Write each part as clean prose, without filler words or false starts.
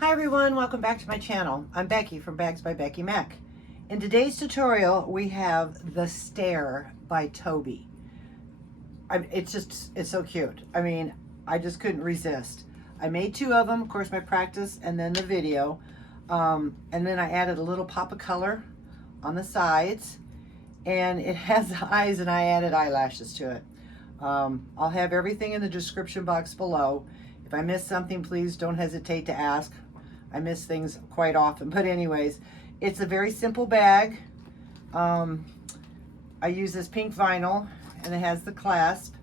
Hi everyone, welcome back to my channel. I'm Becky from Bags by Becky Mac. In today's tutorial, we have the Stair by Toubie. It's so cute. I mean, I just couldn't resist. I made two of them, of course, my practice and then the video. And then I added a little pop of color on the sides, and it has eyes, and I added eyelashes to it. I'll have everything in the description box below. If I miss something, please don't hesitate to ask. I miss things quite often, but anyways, it's a very simple bag. I use this pink vinyl, and it has the clasp,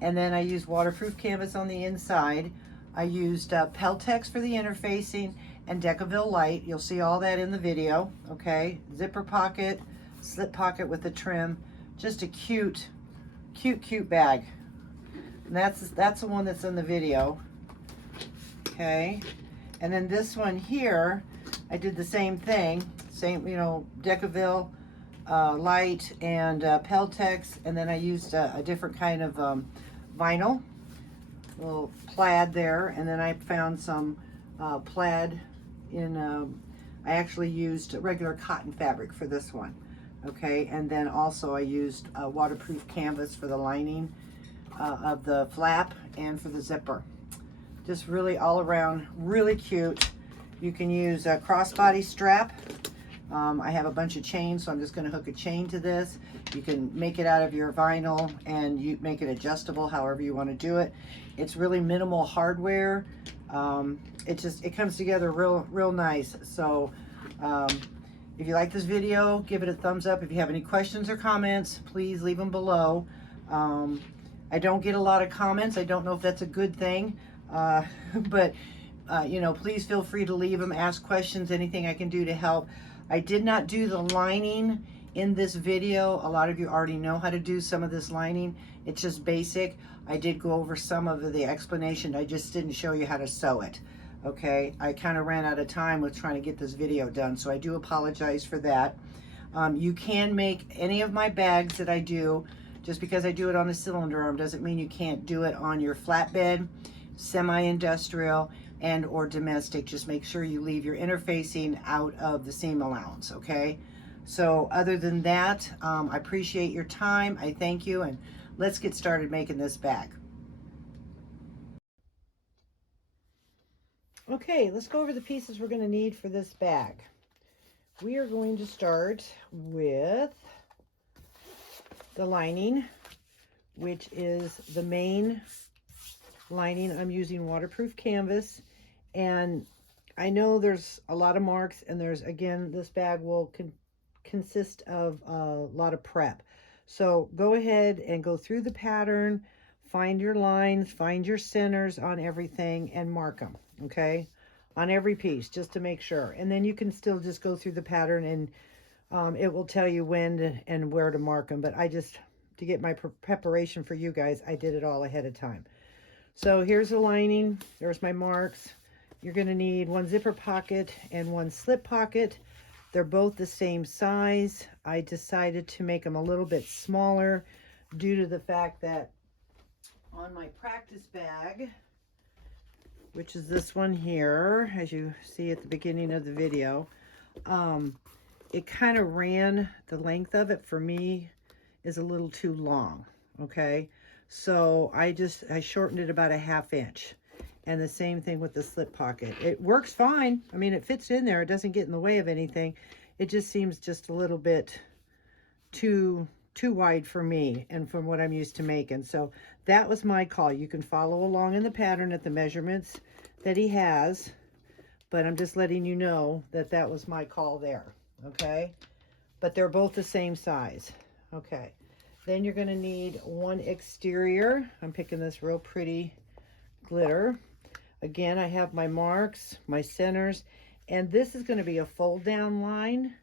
and then I use waterproof canvas on the inside. I used Peltex for the interfacing and Decaville light. You'll see all that in the video, okay? Zipper pocket, slip pocket with the trim. Just a cute bag. And that's the one that's in the video, okay? And then this one here, I did the same thing, Decaville light and Peltex, and then I used a different kind of vinyl, a little plaid there, and then I found some plaid in, I actually used regular cotton fabric for this one, okay? And then also I used waterproof canvas for the lining of the flap and for the zipper. Just really all around, really cute. You can use a crossbody strap. I have a bunch of chains, so I'm just gonna hook a chain to this. You can make it out of your vinyl and you make it adjustable however you wanna do it. It's really minimal hardware. It comes together real nice. So if you like this video, give it a thumbs up. If you have any questions or comments, please leave them below. I don't get a lot of comments. I don't know if that's a good thing. But please feel free to leave them, ask questions, anything I can do to help. I did not do the lining in this video. A lot of you already know how to do some of this lining. It's just basic. I did go over some of the explanation. I just didn't show you how to sew it. Okay, I kind of ran out of time with trying to get this video done, so I do apologize for that. You can make any of my bags that I do. Just because I do it on a cylinder arm doesn't mean you can't do it on your flatbed, semi-industrial, and or domestic. Just make sure you leave your interfacing out of the seam allowance, okay? So other than that, I appreciate your time. I thank you, and let's get started making this bag. Okay, let's go over the pieces we're going to need for this bag. We are going to start with the lining, which is the main lining. I'm using waterproof canvas, and I know there's a lot of marks, and again, this bag will consist of a lot of prep. So go ahead and go through the pattern, find your lines, find your centers on everything, and mark them, okay? On every piece, just to make sure. And then you can still just go through the pattern, and it will tell you when and where to mark them. But to get my preparation for you guys, I did it all ahead of time. So here's the lining. There's my marks. You're going to need one zipper pocket and one slip pocket. They're both the same size. I decided to make them a little bit smaller due to the fact that on my practice bag, which is this one here, as you see at the beginning of the video, it kind of ran, the length of it for me is a little too long, okay? So I shortened it about a 1/2 inch. And the same thing with the slip pocket. It works fine. I mean, it fits in there. It doesn't get in the way of anything. It just seems just a little bit too wide for me and from what I'm used to making. So that was my call. You can follow along in the pattern at the measurements that he has, but I'm just letting you know that that was my call there, okay? But they're both the same size, okay? Then you're gonna need one exterior. I'm picking this real pretty glitter. Again, I have my marks, my centers, and this is gonna be a fold down line,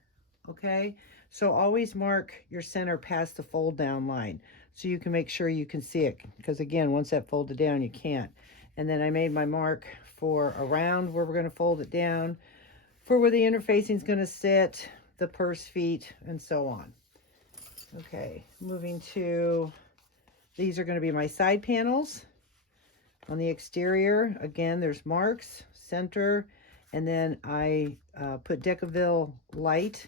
okay? So always mark your center past the fold down line so you can make sure you can see it, because again, once that folded down, you can't. And then I made my mark for around where we're gonna fold it down, for where the interfacing is gonna sit, the purse feet, and so on. Okay, moving to, these are gonna be my side panels. On the exterior, again, there's marks, center, And then I put Decaville Light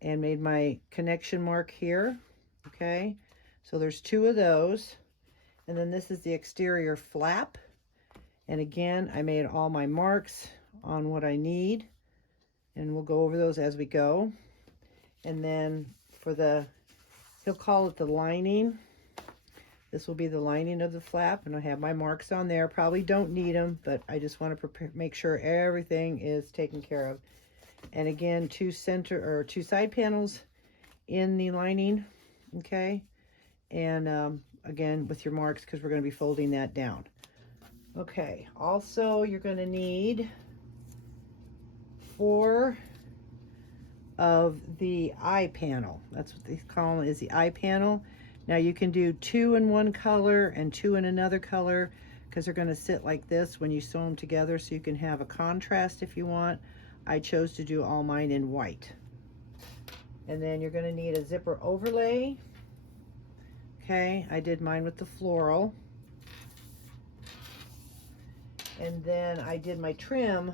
and made my connection mark here. Okay, so there's 2 of those. And then this is the exterior flap. And again, I made all my marks on what I need. And we'll go over those as we go. And then for the, he'll call it the lining. This will be the lining of the flap, and I have my marks on there. Probably don't need them, but I just want to make sure everything is taken care of. And again, 2 side panels in the lining, okay? And again, with your marks, because we're going to be folding that down. Okay, also you're going to need 4 of the eye panel. That's what they call it, is the eye panel. Now you can do 2 in one color and 2 in another color, because they're going to sit like this when you sew them together, so you can have a contrast if you want. I chose to do all mine in white. And then you're going to need a zipper overlay. Okay, I did mine with the floral. And then I did my trim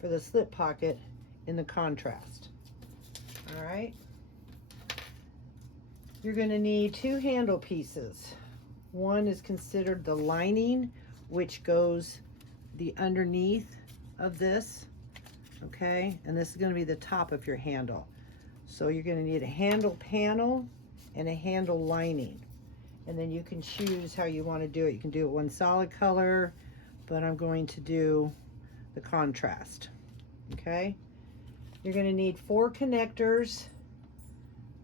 for the slip pocket in the contrast. All right. You're going to need 2 handle pieces. One is considered the lining, which goes the underneath of this, okay? And this is going to be the top of your handle. So you're going to need a handle panel and a handle lining. And then you can choose how you want to do it. You can do it one solid color, but I'm going to do the contrast, okay? You're going to need 4 connectors.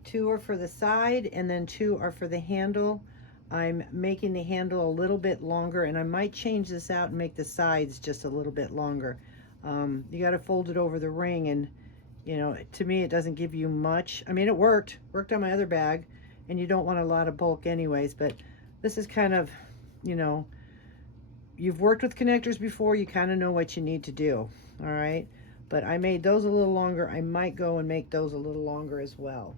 2 are for the side, and then 2 are for the handle. I'm making the handle a little bit longer, and I might change this out and make the sides just a little bit longer. You got to fold it over the ring, and you know, to me it doesn't give you much. I mean, it worked on my other bag, and you don't want a lot of bulk anyways, but this is kind of, you know, you've worked with connectors before, you kind of know what you need to do. All right, but I made those a little longer. I might go and make those a little longer as well.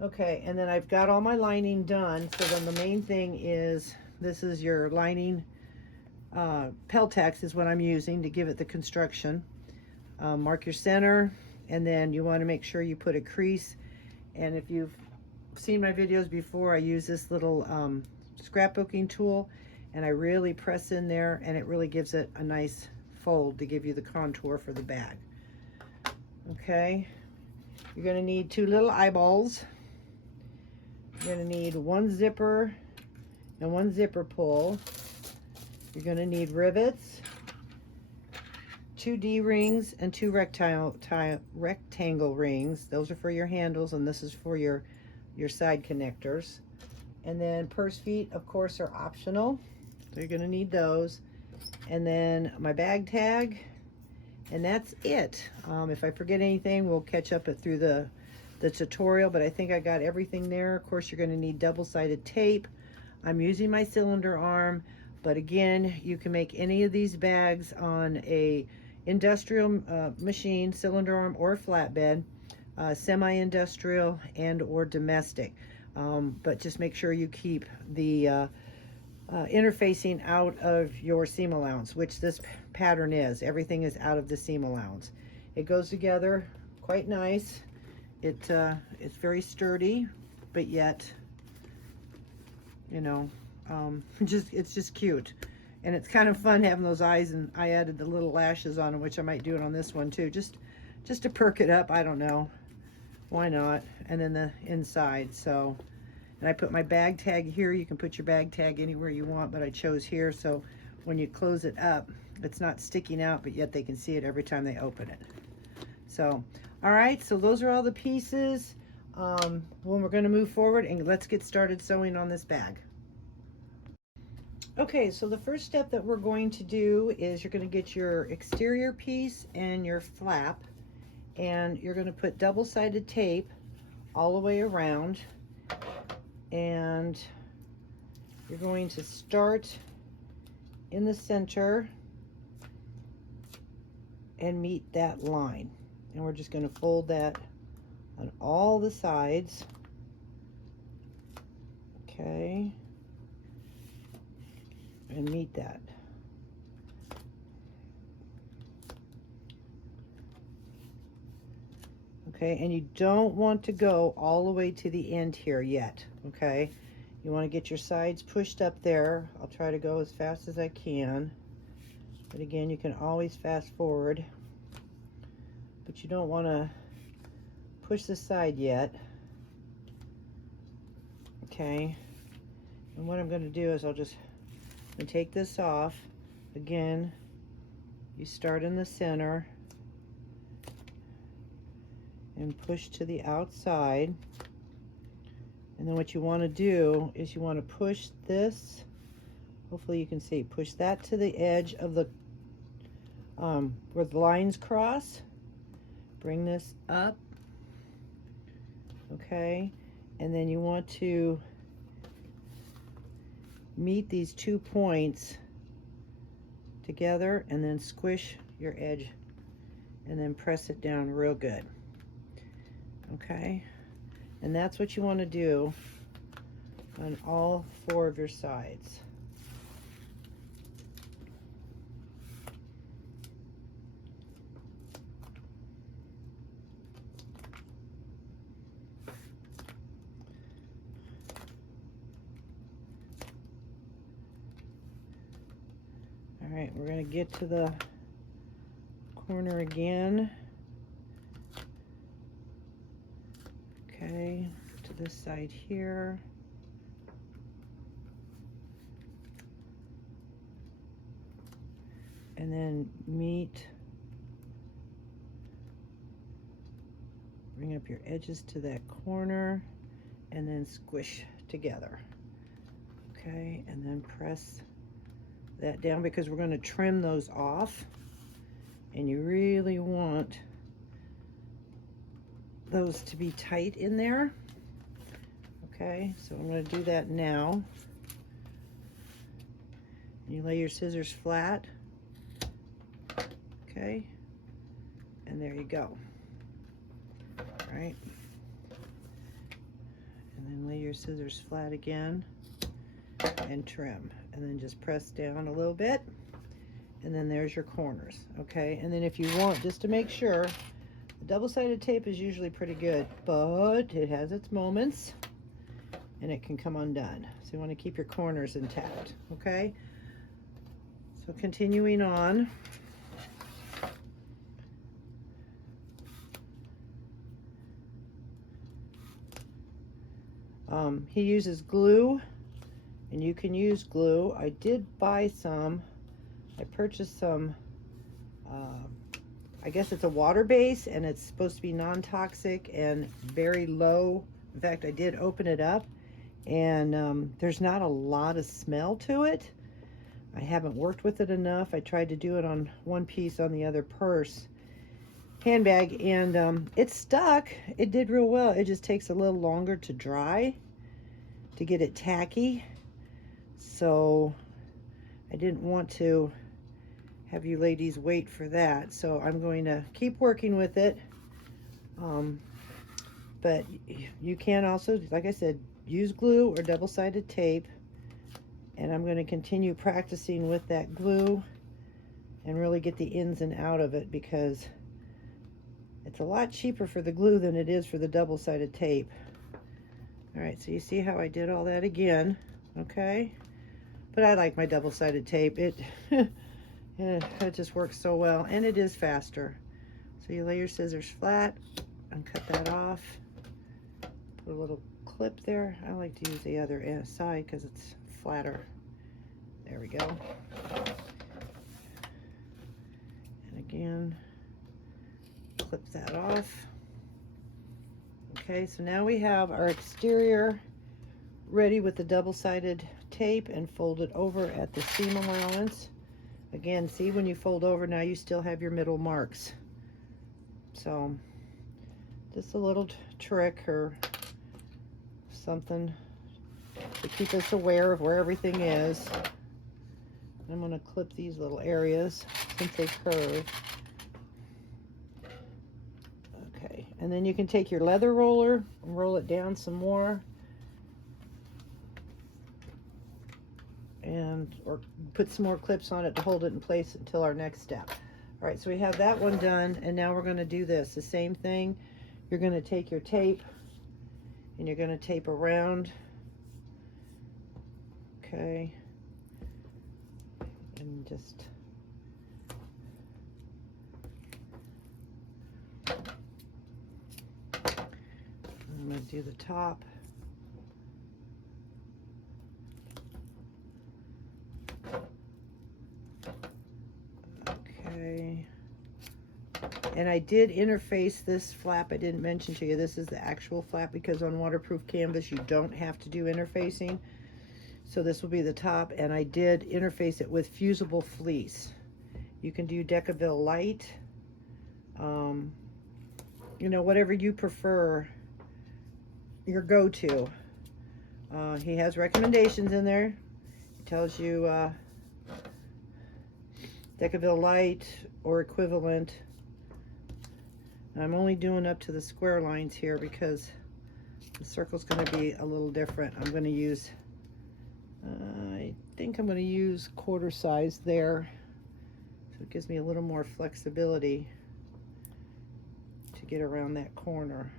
Okay, and then I've got all my lining done. So then the main thing is, this is your lining. Peltex is what I'm using to give it the construction. Mark your center, and then you want to make sure you put a crease. And if you've seen my videos before, I use this little scrapbooking tool, and I really press in there, and it really gives it a nice fold to give you the contour for the bag. Okay, you're going to need 2 little eyeballs. You're going to need 1 zipper and 1 zipper pull. You're going to need rivets, 2 D-rings, and 2 rectangle rings. Those are for your handles, and this is for your side connectors. And then purse feet, of course, are optional, so you're going to need those. And then my bag tag, and that's it. If I forget anything, we'll catch up through the tutorial, but I think I got everything there. Of course, you're going to need double-sided tape. I'm using my cylinder arm, but again, you can make any of these bags on a industrial machine, cylinder arm, or flatbed, semi-industrial and or domestic. But just make sure you keep the interfacing out of your seam allowance, which this pattern is. Everything is out of the seam allowance. It goes together quite nice. It's very sturdy, but yet, you know, it's just cute. And it's kind of fun having those eyes, and I added the little lashes on them, which I might do it on this one too, just to perk it up. I don't know, why not? And then the inside. So, and I put my bag tag here. You can put your bag tag anywhere you want, but I chose here, so when you close it up, it's not sticking out, but yet they can see it every time they open it. So, all right, so those are all the pieces. When we're going to move forward, and let's get started sewing on this bag. Okay, so the first step that we're going to do is you're going to get your exterior piece and your flap, and you're going to put double-sided tape all the way around, and you're going to start in the center and meet that line. And we're just going to fold that on all the sides. Okay. And meet that. Okay, and you don't want to go all the way to the end here yet, okay? You want to get your sides pushed up there. I'll try to go as fast as I can. But again, you can always fast forward. But you don't want to push the side yet. Okay. And what I'm going to do is I'm going to take this off. Again, you start in the center and push to the outside. And then what you want to do is you want to push this, hopefully you can see, push that to the edge of the, where the lines cross. Bring this up, okay? And then you want to meet these 2 points together and then squish your edge and then press it down real good, okay? And that's what you want to do on all 4 of your sides. All right, we're going to get to the corner again. Okay, to this side here. And then meet, bring up your edges to that corner and then squish together. Okay, and then press that down because we're going to trim those off. And you really want those to be tight in there. Okay, so I'm going to do that now. You lay your scissors flat. Okay, and there you go. All right, and then lay your scissors flat again and trim, and then just press down a little bit, and then there's your corners. Okay, and then if you want, just to make sure, the double-sided tape is usually pretty good, but it has its moments and it can come undone, so you want to keep your corners intact. Okay, so continuing on, he uses glue, and you can use glue. I did buy some. I purchased some, I guess it's a water base, and it's supposed to be non-toxic and very low. In fact, I did open it up, and there's not a lot of smell to it. I haven't worked with it enough. I tried to do it on one piece on the other purse handbag, and it stuck. It did real well. It just takes a little longer to dry to get it tacky. So I didn't want to have you ladies wait for that. So I'm going to keep working with it. But you can also, like I said, use glue or double-sided tape. And I'm going to continue practicing with that glue and really get the ins and out of it, because it's a lot cheaper for the glue than it is for the double-sided tape. All right, so you see how I did all that again, okay? But I like my double-sided tape. It just works so well, and it is faster. So you lay your scissors flat and cut that off. Put a little clip there. I like to use the other side because it's flatter. There we go. And again, clip that off. Okay, so now we have our exterior ready with the double-sided tape and folded over at the seam allowance. Again, see, when you fold over, now you still have your middle marks. So just a little trick or something to keep us aware of where everything is. I'm going to clip these little areas since they curve. Okay, and then you can take your leather roller and roll it down some more, and or put some more clips on it to hold it in place until our next step. All right, so we have that one done, and now we're going to do this, the same thing. you're going to take your tape and you're going to tape around. Okay. And just I'm going to do the top. Okay. And I did interface this flap. I didn't mention to you, this is the actual flap, because on waterproof canvas you don't have to do interfacing. So this will be the top, and I did interface it with fusible fleece. You can do Decaville Light, you know, whatever you prefer, your go-to. He has recommendations in there. He tells you Decaville Light or equivalent. I'm only doing up to the square lines here because the circle's going to be a little different. I'm going to use, I think I'm going to use quarter size there. So it gives me a little more flexibility to get around that corner.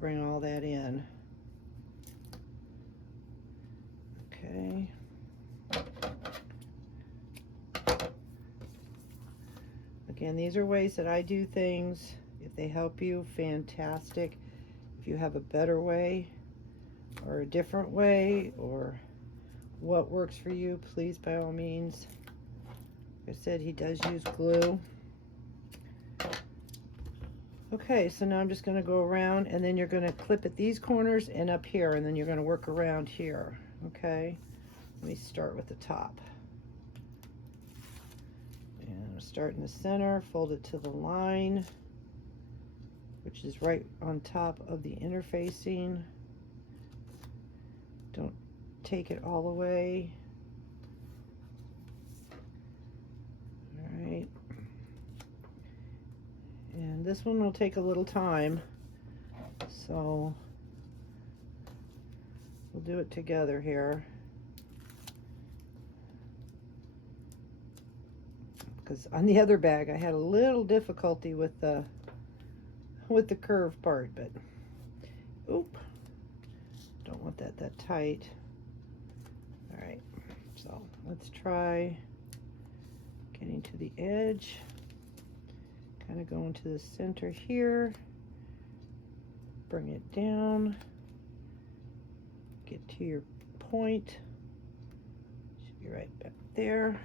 Bring all that in. Okay. Again, these are ways that I do things. If they help you, fantastic. If you have a better way or a different way or what works for you, please, by all means. Like I said, he does use glue. Okay, so now I'm just going to go around, and then you're going to clip at these corners and up here, and then you're going to work around here. Okay, let me start with the top. And I'll start in the center, fold it to the line, which is right on top of the interfacing. Don't take it all the way. All right. And this one will take a little time, so we'll do it together here. Because on the other bag I had a little difficulty with the curve part, but oop, don't want that tight. All right, so let's try getting to the edge. Kind of go into the center here, bring it down, get to your point, should be right back there,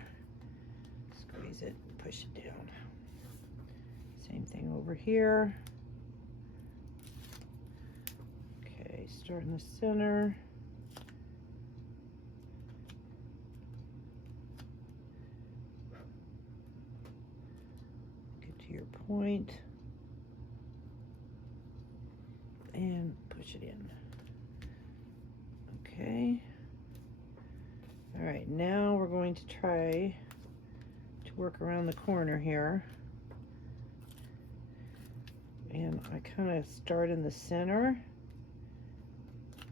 squeeze it, push it down. Same thing over here. Okay, start in the center. Your point and push it in. Okay. All right, now we're going to try to work around the corner here. And I kind of start in the center.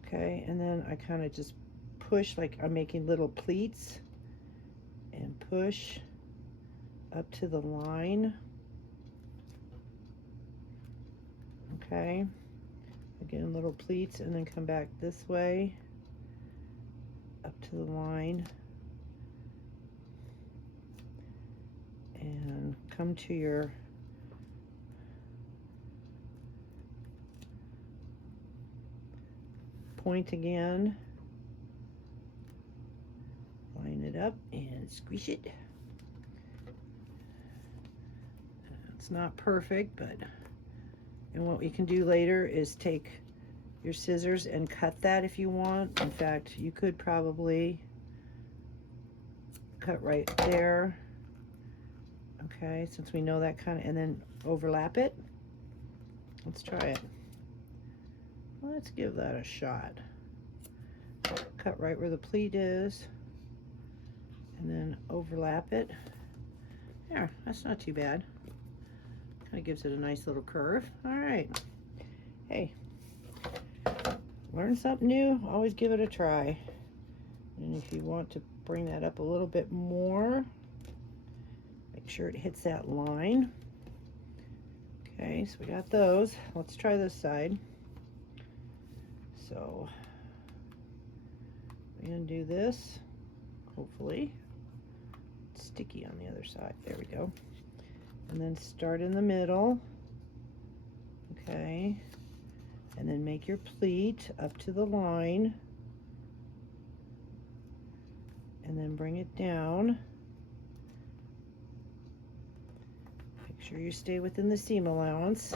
Okay, and then I kind of just push like I'm making little pleats and push up to the line. Okay, again, little pleats, and then come back this way up to the line and come to your point again, line it up and squish it. It's not perfect, but and what we can do later is take your scissors and cut that if you want. In fact, you could probably cut right there. Okay, since we know that kind of, and then overlap it. Let's try it. Let's give that a shot. Cut right where the pleat is, and then overlap it. There, that's not too bad. Kind of gives it a nice little curve. All right. Hey, learn something new, always give it a try. And if you want to bring that up a little bit more. Make sure it hits that line. Okay, so we got those. Let's try this side. So we're going to do this, hopefully. It's sticky on the other side. There we go. And then start in the middle. Okay. And then make your pleat up to the line. And then bring it down. Make sure you stay within the seam allowance.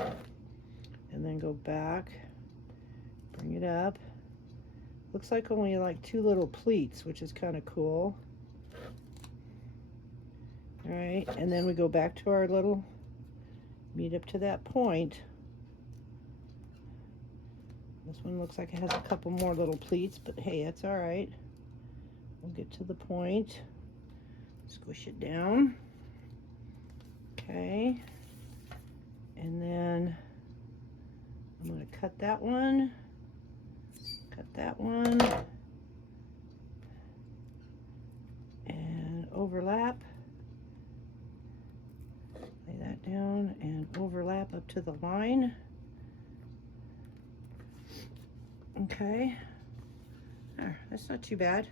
And then go back. Bring it up. Looks like only like 2 little pleats, which is kind of cool. All right, and then we go back to our little, meet up to that point. This one looks like it has a couple more little pleats, but hey, that's all right. We'll get to the point. Squish it down. Okay. And then I'm going to cut that one. Cut that one. And overlap. Lay that down and overlap up to the line. Okay. That's not too bad.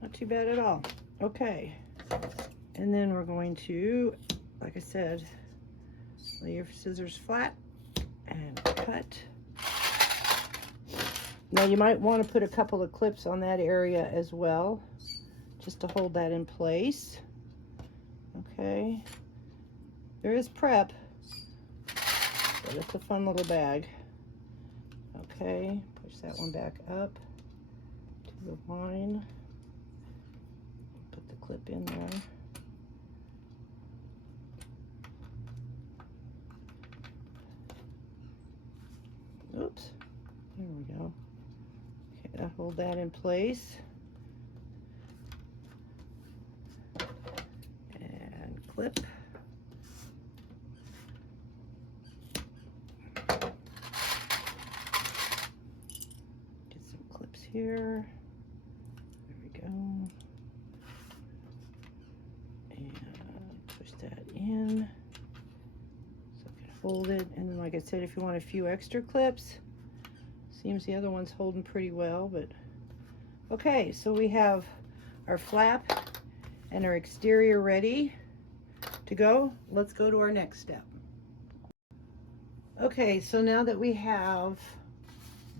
Not too bad at all. Okay. And then we're going to, like I said, lay your scissors flat and cut. Now you might want to put a couple of clips on that area as well, just to hold that in place. Okay. There is prep, but it's a fun little bag. Okay, push that one back up to the line. Put the clip in there. Oops, there we go. Okay, I'll hold that in place. And clip. Here. There we go. And push that in so I can hold it. And then, like I said, if you want a few extra clips, seems the other one's holding pretty well, but okay, so we have our flap and our exterior ready to go. Let's go to our next step. Okay, so now that we have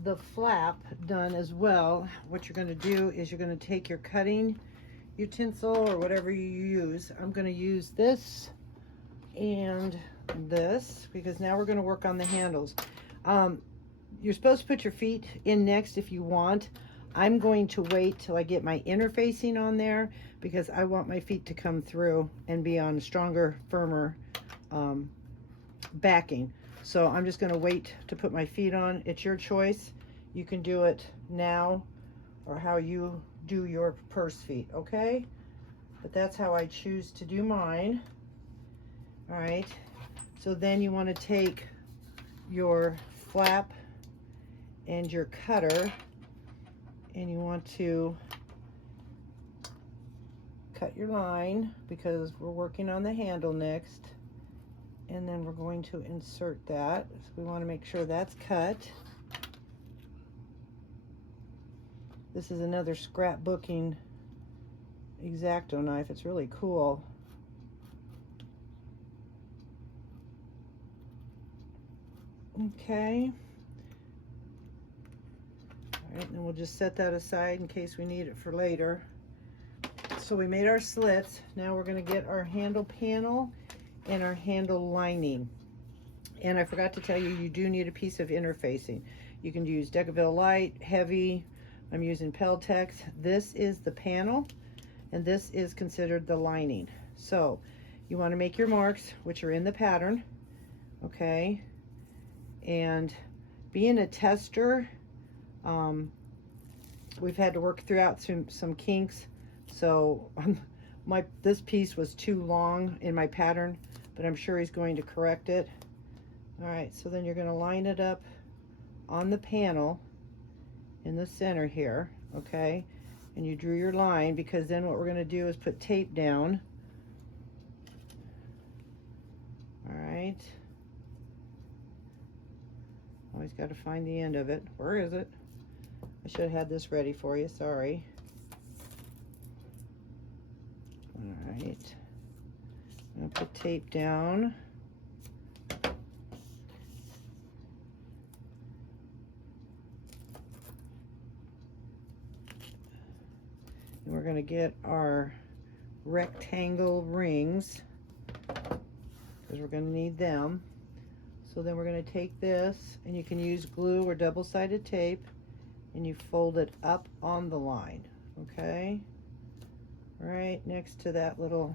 the flap done as well, what you're going to do is you're going to take your cutting utensil or whatever you use. I'm going to use this and this because now we're going to work on the handles. You're supposed to put your feet in next if you want. I'm going to wait till I get my interfacing on there because I want my feet to come through and be on stronger, firmer backing. So I'm just going to wait to put my feet on. It's your choice. You can do it now or how you do your purse feet, okay? But that's how I choose to do mine. All right. So then you want to take your flap and your cutter and you want to cut your line because we're working on the handle next. And then we're going to insert that. So we want to make sure that's cut. This is another scrapbooking X-Acto knife. It's really cool. Okay. All right, and we'll just set that aside in case we need it for later. So we made our slits. Now we're going to get our handle panel and our handle lining. And I forgot to tell you, you do need a piece of interfacing. You can use Decaville Light, Heavy. I'm using Peltex. This is the panel, and this is considered the lining. So you want to make your marks, which are in the pattern, okay? And being a tester, we've had to work throughout some kinks. So this piece was too long in my pattern, but I'm sure he's going to correct it. All right, so then you're going to line it up on the panel in the center here, okay? and you drew your line, because then what we're going to do is put tape down. All right. Always got to find the end of it. Where is it? I should have had this ready for you. Sorry. All right. I'm going to put tape down. And we're going to get our rectangle rings, because we're going to need them. So then we're going to take this, and you can use glue or double-sided tape, and you fold it up on the line, okay? Right next to that little,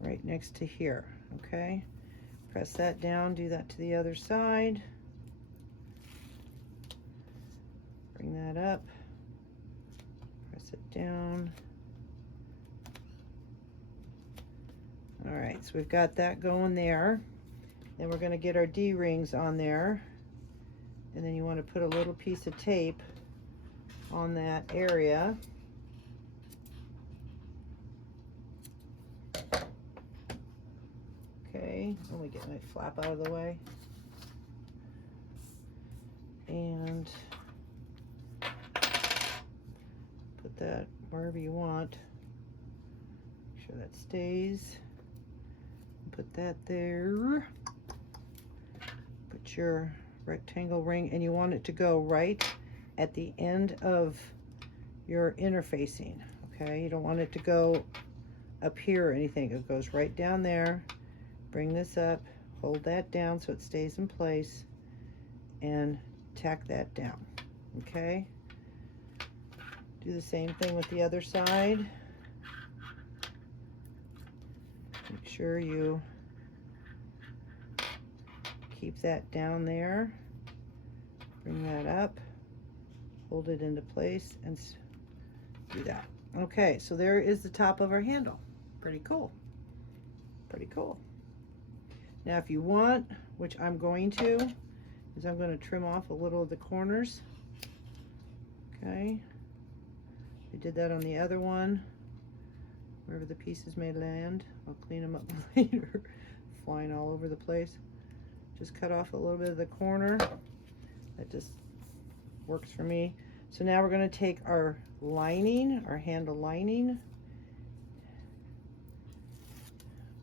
right next to here, okay? Press that down, do that to the other side. Bring that up, press it down. All right, so we've got that going there. Then we're going to get our D-rings on there, and then you want to put a little piece of tape on that area. Okay, let me get my flap out of the way. And put that wherever you want. Make sure that stays. Put that there. Put your rectangle ring, and you want it to go right at the end of your interfacing, okay? You don't want it to go up here or anything. It goes right down there. Bring this up, hold that down so it stays in place, and tack that down, okay? Do the same thing with the other side. Make sure you keep that down there. Bring that up, hold it into place, and do that. Okay, so there is the top of our handle. Pretty cool. Pretty cool. Now if you want, which I'm going to, is I'm going to trim off a little of the corners. Okay. I did that on the other one. Wherever the pieces may land, I'll clean them up later. Flying all over the place. Just cut off a little bit of the corner. That just works for me. So now we're going to take our lining, our handle lining.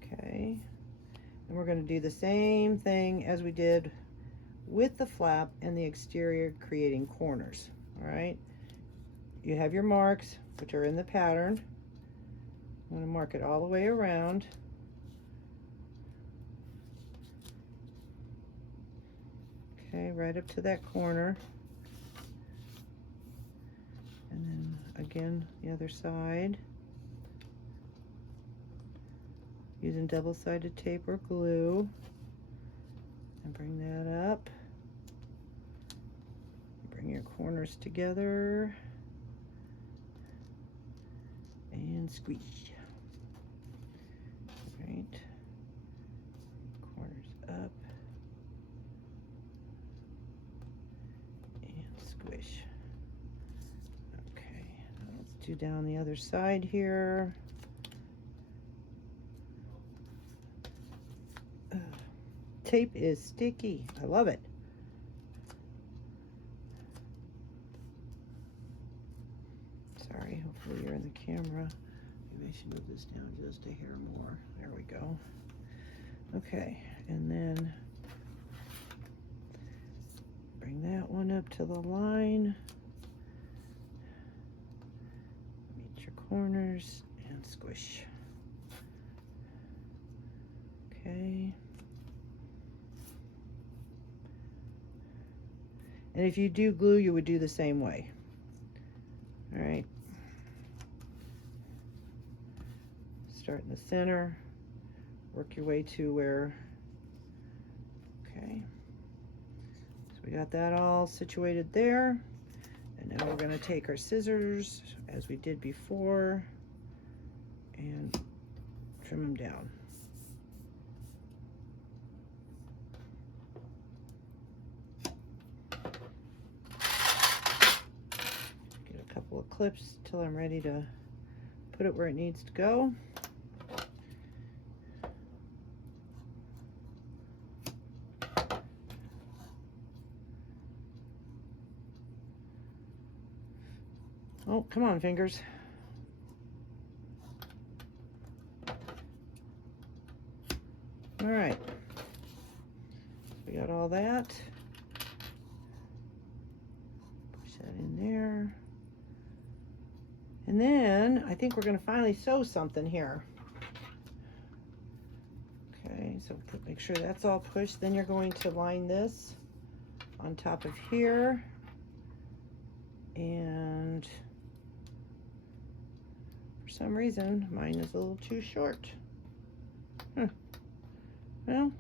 Okay. And we're going to do the same thing as we did with the flap and the exterior, creating corners. All right. You have your marks, which are in the pattern. I'm going to mark it all the way around. Okay, right up to that corner. And then again, the other side. Using double-sided tape or glue. And bring that up. Bring your corners together. And squeeze. Right. Corners up. And squish. Okay, now let's do down the other side here. Tape is sticky. I love it. Sorry, hopefully you're in the camera. Maybe I should move this down just a hair more. There we go. Okay, and then bring that one up to the line. Meet your corners and squish. Okay. And if you do glue, you would do the same way. All right. Start in the center, work your way to where, okay. So we got that all situated there. And now we're gonna take our scissors, as we did before, and trim them down. couple of clips till I'm ready to put it where it needs to go. Oh, come on, fingers. All right. We got all that. Push that in there. And then I think we're going to finally sew something here. Okay, so make sure that's all pushed. Then you're going to line this on top of here. And for some reason, mine is a little too short. Well,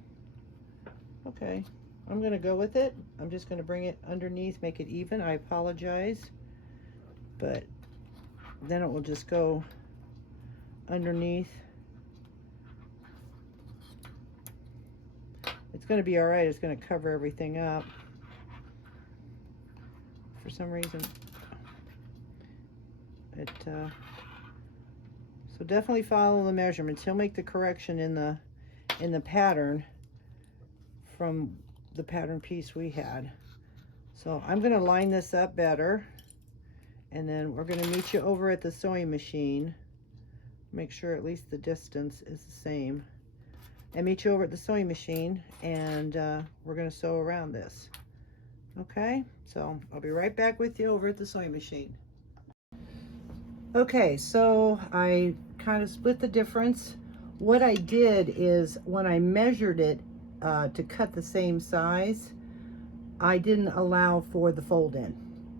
okay. I'm going to go with it. I'm just going to bring it underneath, make it even. I apologize. But then it will just go underneath. It's going to be all right. It's going to cover everything up. For some reason, so definitely follow the measurements. He'll make the correction in the pattern from the pattern piece we had. So I'm going to line this up better, and then we're going to meet you over at the sewing machine. Make sure at least the distance is the same, and meet you over at the sewing machine, and we're going to sew around this. Okay, so I'll be right back with you over at the sewing machine. Okay, so I kind of split the difference. What I did is when I measured it to cut the same size, I didn't allow for the fold in.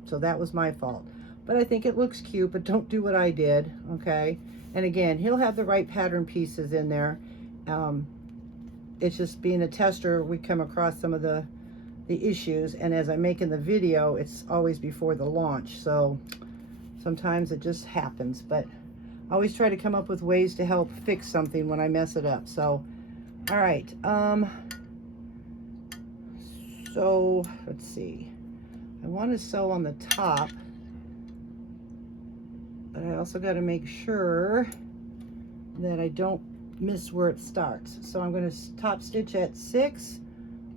So that was my fault. But I think it looks cute, but don't do what I did, okay? And again, he'll have the right pattern pieces in there. It's just being a tester, we come across some of the issues, and as I'm making the video, it's always before the launch, so sometimes it just happens. But I always try to come up with ways to help fix something when I mess it up. So all right, so let's see, I want to sew on the top, but I also got to make sure that I don't miss where it starts. So I'm going to top stitch at 6.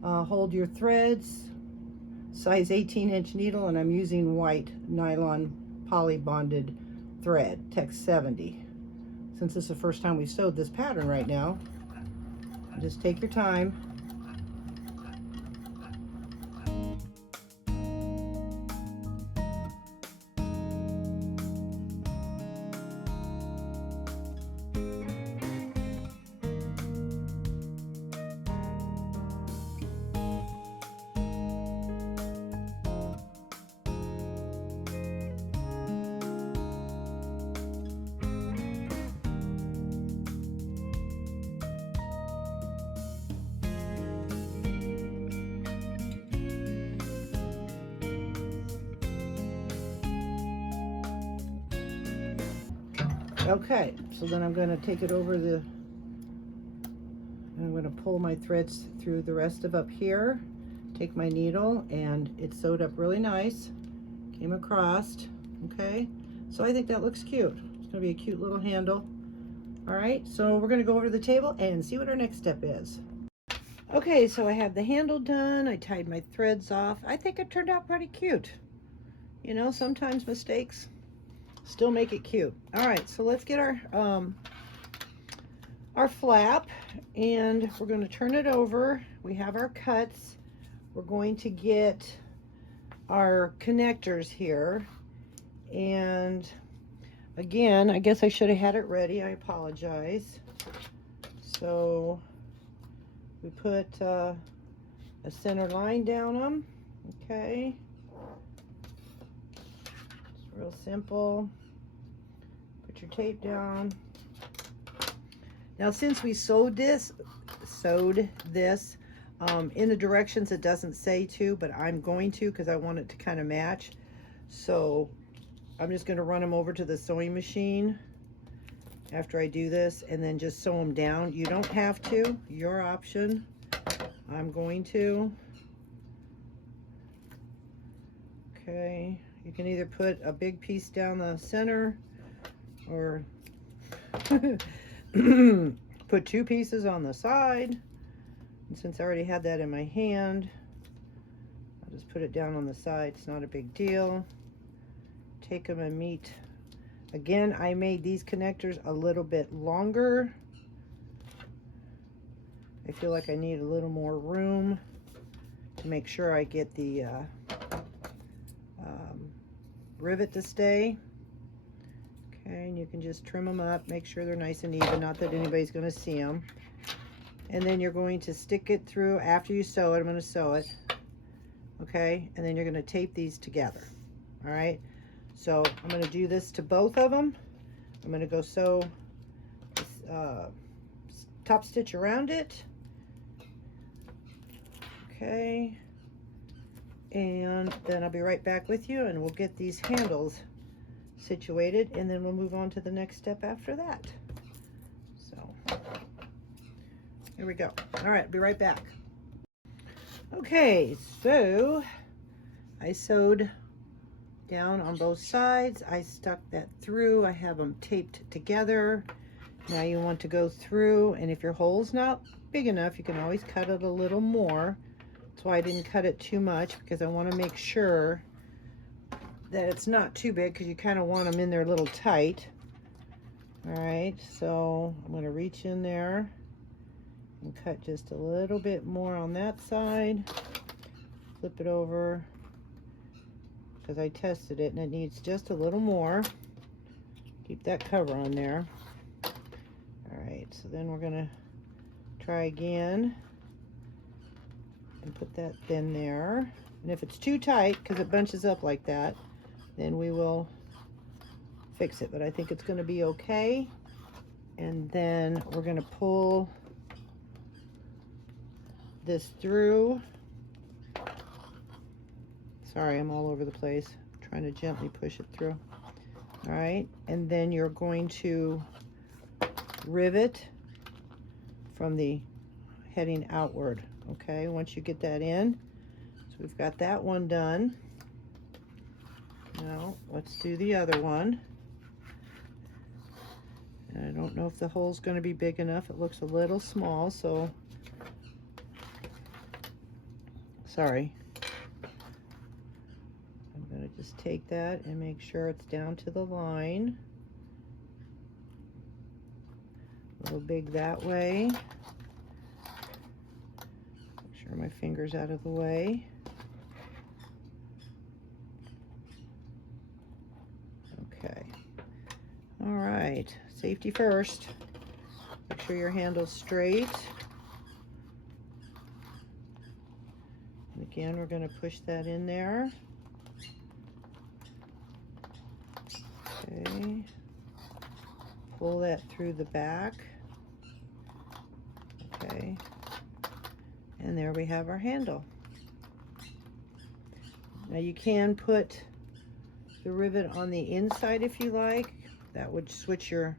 Hold your threads, size 18-inch needle, and I'm using white nylon poly bonded thread, Tex 70. Since this is the first time we sewed this pattern right now, just take your time. Okay, so then I'm going to take it over and I'm going to pull my threads through the rest of up here, take my needle, and it's sewed up really nice, came across. Okay, so I think that looks cute. It's going to be a cute little handle. All right, so we're going to go over to the table and see what our next step is. Okay, so I have the handle done. I tied my threads off. I think it turned out pretty cute. You know, sometimes mistakes still make it cute. All right, so let's get our flap, and we're going to turn it over. We have our cuts. We're going to get our connectors here, and again, I guess I should have had it ready. I apologize. So we put a center line down them. Okay. Real simple. Put your tape down. Now, since we sewed this in the directions, it doesn't say to, but I'm going to, because I want it to kind of match. So I'm just going to run them over to the sewing machine after I do this, and then just sew them down. You don't have to, your option. I'm going to. Okay. You can either put a big piece down the center or put 2 pieces on the side. And since I already had that in my hand, I'll just put it down on the side. It's not a big deal. Take them and meet. Again, I made these connectors a little bit longer. I feel like I need a little more room to make sure I get the rivet to stay. Okay, and you can just trim them up, make sure they're nice and even, not that anybody's going to see them. And then you're going to stick it through after you sew it. I'm going to sew it. Okay, and then you're going to tape these together. All right, so I'm going to do this to both of them. I'm going to go sew this, top stitch around it. Okay, and then I'll be right back with you, and we'll get these handles situated, and then we'll move on to the next step after that. So here we go. All right, be right back. Okay, so I sewed down on both sides. I stuck that through. I have them taped together. Now you want to go through, and if your hole's not big enough, you can always cut it a little more. That's why I didn't cut it too much, because I want to make sure that it's not too big, because you kind of want them in there a little tight. All right, so I'm going to reach in there and cut just a little bit more on that side. Flip it over, because I tested it and it needs just a little more. Keep that cover on there. All right, so then we're going to try again and put that in there. And if it's too tight, because it bunches up like that, then we will fix it. But I think it's going to be okay. And then we're going to pull this through. Sorry, I'm all over the place. I'm trying to gently push it through. All right, and then you're going to rivet from the heading outward. Okay, once you get that in. So we've got that one done. Now let's do the other one. And I don't know if the hole's going to be big enough. It looks a little small, so sorry. I'm going to just take that and make sure it's down to the line. A little big that way. Make sure my finger's out of the way. Okay. All right. Safety first. Make sure your handle's straight. And again, we're going to push that in there. Okay. Pull that through the back. Okay. And there we have our handle. Now you can put the rivet on the inside if you like. That would switch your,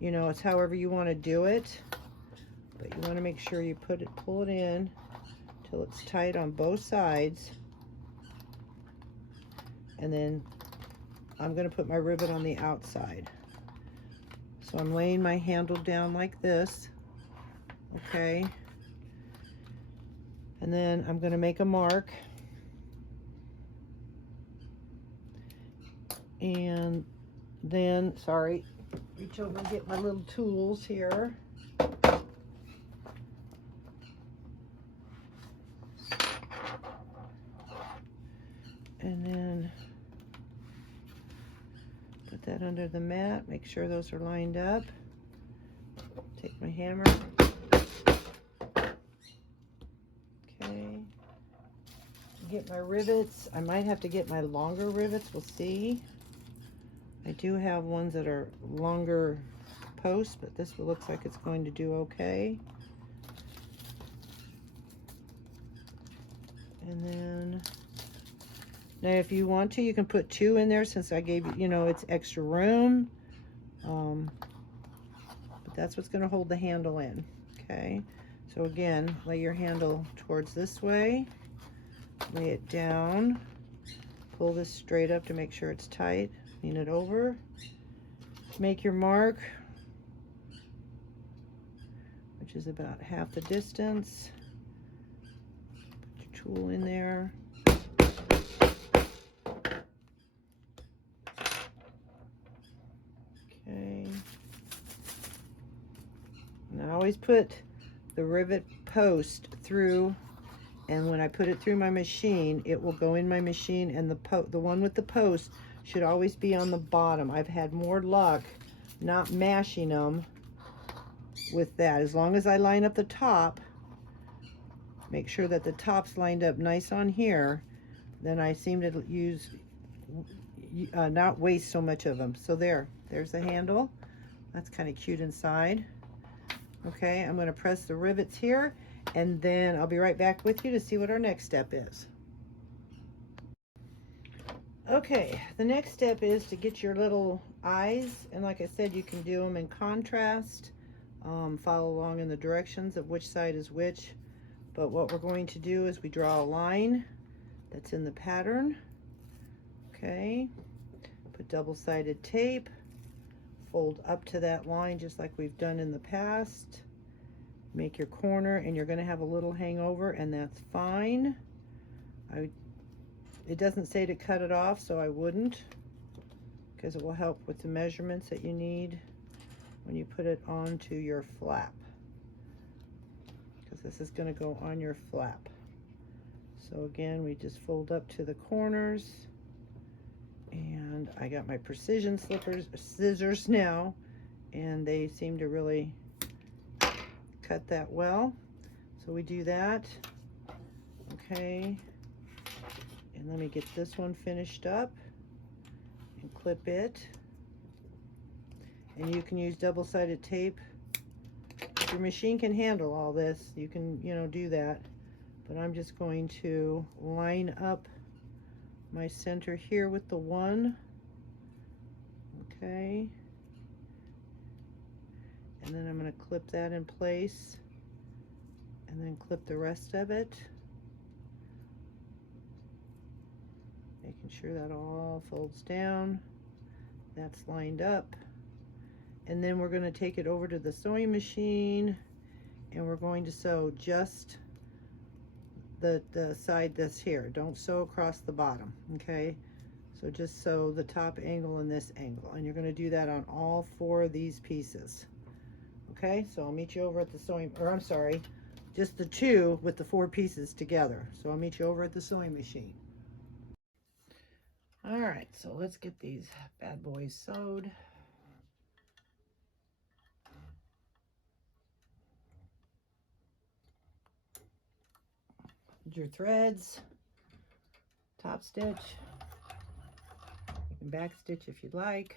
you know, it's however you want to do it. But you want to make sure you pull it in till it's tight on both sides. And then I'm going to put my rivet on the outside. So I'm laying my handle down like this. Okay. And then I'm going to make a mark. And then, sorry, reach over and get my little tools here. And then put that under the mat, make sure those are lined up. Take my hammer. Okay. Get my rivets. I might have to get my longer rivets, we'll see. I do have ones that are longer posts, but this looks like it's going to do okay. And then, now if you want to, you can put 2 in there since I gave you, you know, it's extra room. But that's what's going to hold the handle in. Okay. So again, lay your handle towards this way. Lay it down. Pull this straight up to make sure it's tight. Lean it over. Make your mark, which is about half the distance. Put your tool in there. Okay. And I always put the rivet post through, and when I put it through my machine, it will go in my machine, and the one with the post should always be on the bottom. I've had more luck not mashing them with that. As long as I line up the top, make sure that the top's lined up nice on here, then I seem to use not waste so much of them. So there's the handle. That's kind of cute inside. Okay, I'm going to press the rivets here, and then I'll be right back with you to see what our next step is. Okay, the next step is to get your little eyes, and like I said, you can do them in contrast. Follow along in the directions of which side is which. But what we're going to do is we draw a line that's in the pattern. Okay, put double-sided tape, fold up to that line just like we've done in the past. Make your corner, and you're going to have a little hangover, and that's fine. It doesn't say to cut it off, so I wouldn't, because it will help with the measurements that you need when you put it onto your flap, because this is going to go on your flap. So again, we just fold up to the corners, and I got my precision scissors now, and they seem to really cut that well. So we do that. Okay, and let me get this one finished up and clip it. And you can use double-sided tape. If your machine can handle all this, you can, do that. But I'm just going to line up my center here with the one. Okay. And then I'm going to clip that in place, and then clip the rest of it. Making sure that all folds down. That's lined up. And then we're going to take it over to the sewing machine, and we're going to sew just the side that's here. Don't sew across the bottom, okay? So just sew the top angle and this angle, and you're going to do that on all 4 of these pieces. Okay, so I'll meet you over at the sewing, or I'm sorry, just the 2 with the 4 pieces together. So I'll meet you over at the sewing machine. All right, so let's get these bad boys sewed. Your threads, top stitch, you can back stitch if you'd like.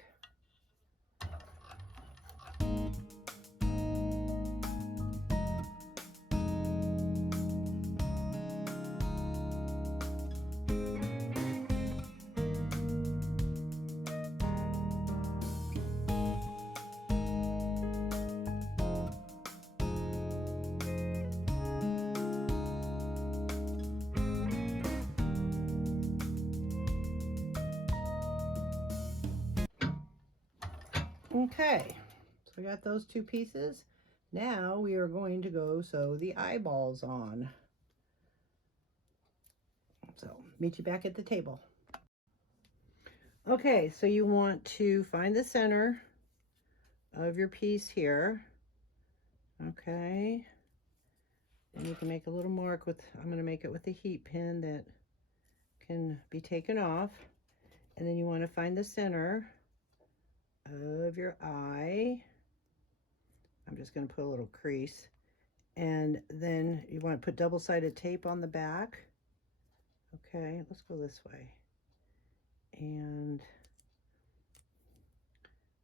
Okay, so we got those 2 pieces. Now we are going to go sew the eyeballs on. So meet you back at the table. Okay, so you want to find the center of your piece here. Okay, and you can make a little mark with, I'm going to make it with a heat pin that can be taken off. And then you want to find the center of your eye. I'm just going to put a little crease, and then you want to put double-sided tape on the back. Okay, let's go this way, and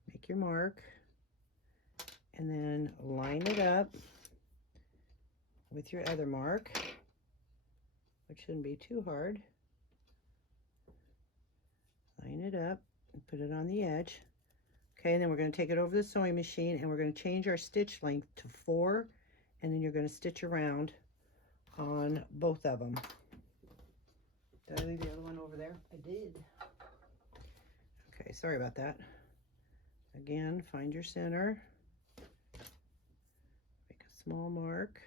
make your mark, and then line it up with your other mark, which shouldn't be too hard. Line it up and put it on the edge. Okay, and then we're going to take it over the sewing machine, and we're going to change our stitch length to 4, and then you're going to stitch around on both of them. Did I leave the other one over there? there. I did. Okay, sorry about that. Again, find your center. Make a small mark.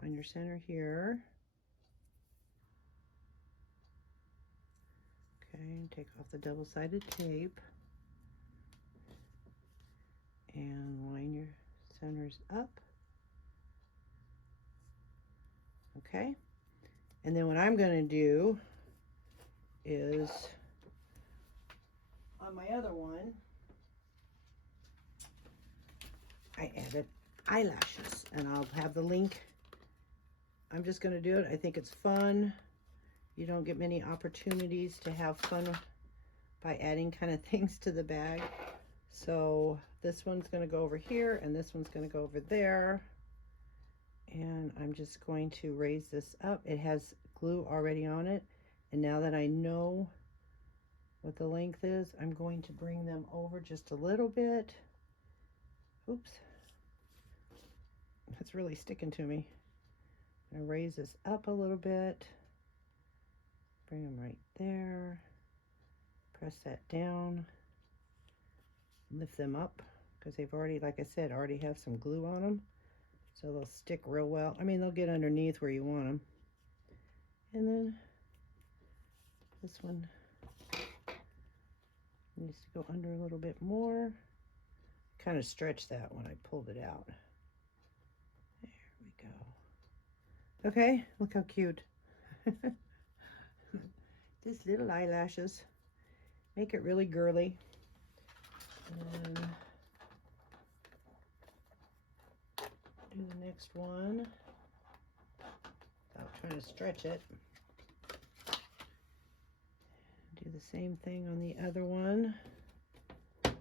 Find your center here. Okay, take off the double-sided tape. And line your centers up. Okay, and then what I'm going to do is on my other one, I added eyelashes, and I'll have the link. I'm just going to do it. I think it's fun. You don't get many opportunities to have fun by adding kind of things to the bag. So this one's going to go over here, and this one's going to go over there. And I'm just going to raise this up. It has glue already on it. And now that I know what the length is, I'm going to bring them over just a little bit. Oops. It's really sticking to me. I'm going to raise this up a little bit. Bring them right there. Press that down. Lift them up because they've already, like I said, already have some glue on them. So they'll stick real well. I mean, they'll get underneath where you want them. And then this one needs to go under a little bit more. Kind of stretched that when I pulled it out. There we go. Okay, look how cute. Just little eyelashes. Make it really girly. And do the next one without trying to stretch it. Do the same thing on the other one. Try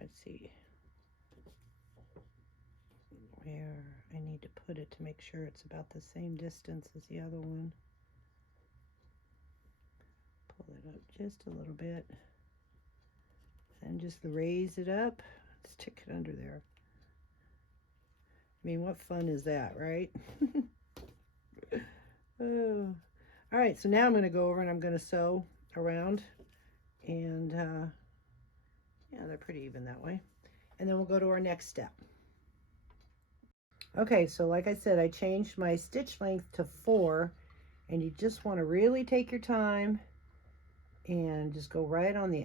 to see where I need to put it to make sure it's about the same distance as the other one. Pull it up just a little bit. And just raise it up. Stick it under there. I mean, what fun is that, right? Oh. All right, so now I'm going to go over and I'm going to sew around. And yeah, they're pretty even that way. And then we'll go to our next step. Okay, so like I said, I changed my stitch length to 4. And you just want to really take your time and just go right on the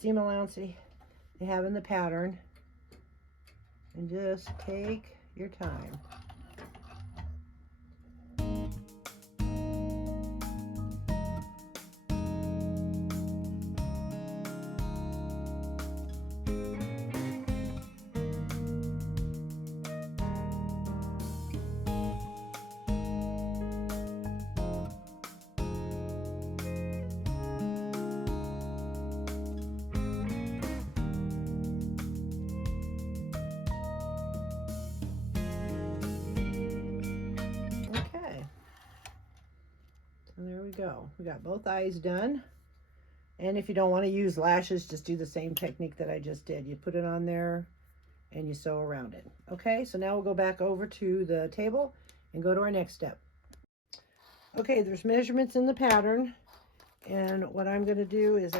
seam allowance they have in the pattern. And just take your time. Go. We got both eyes done. And if you don't want to use lashes, just do the same technique that I just did. You put it on there and you sew around it. Okay, so now we'll go back over to the table and go to our next step. Okay, there's measurements in the pattern. And what I'm going to do is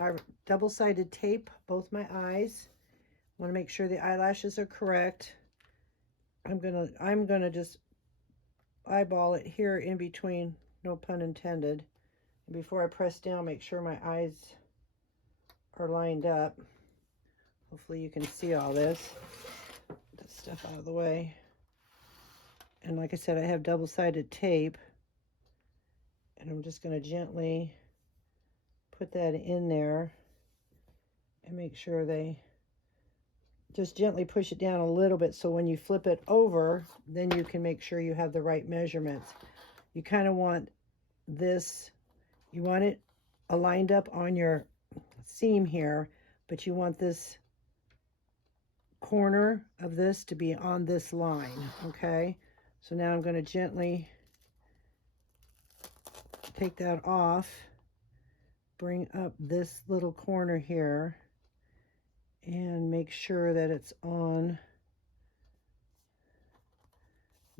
I double-sided tape both my eyes. I want to make sure the eyelashes are correct. I'm gonna just eyeball it here in between. No pun intended. And before I press down, make sure my eyes are lined up. Hopefully you can see all this. Get this stuff out of the way. And like I said, I have double-sided tape. And I'm just going to gently put that in there and make sure they just gently push it down a little bit so when you flip it over, then you can make sure you have the right measurements. You kind of want this, you want it aligned up on your seam here, but you want this corner of this to be on this line, okay? So now I'm going to gently take that off, bring up this little corner here, and make sure that it's on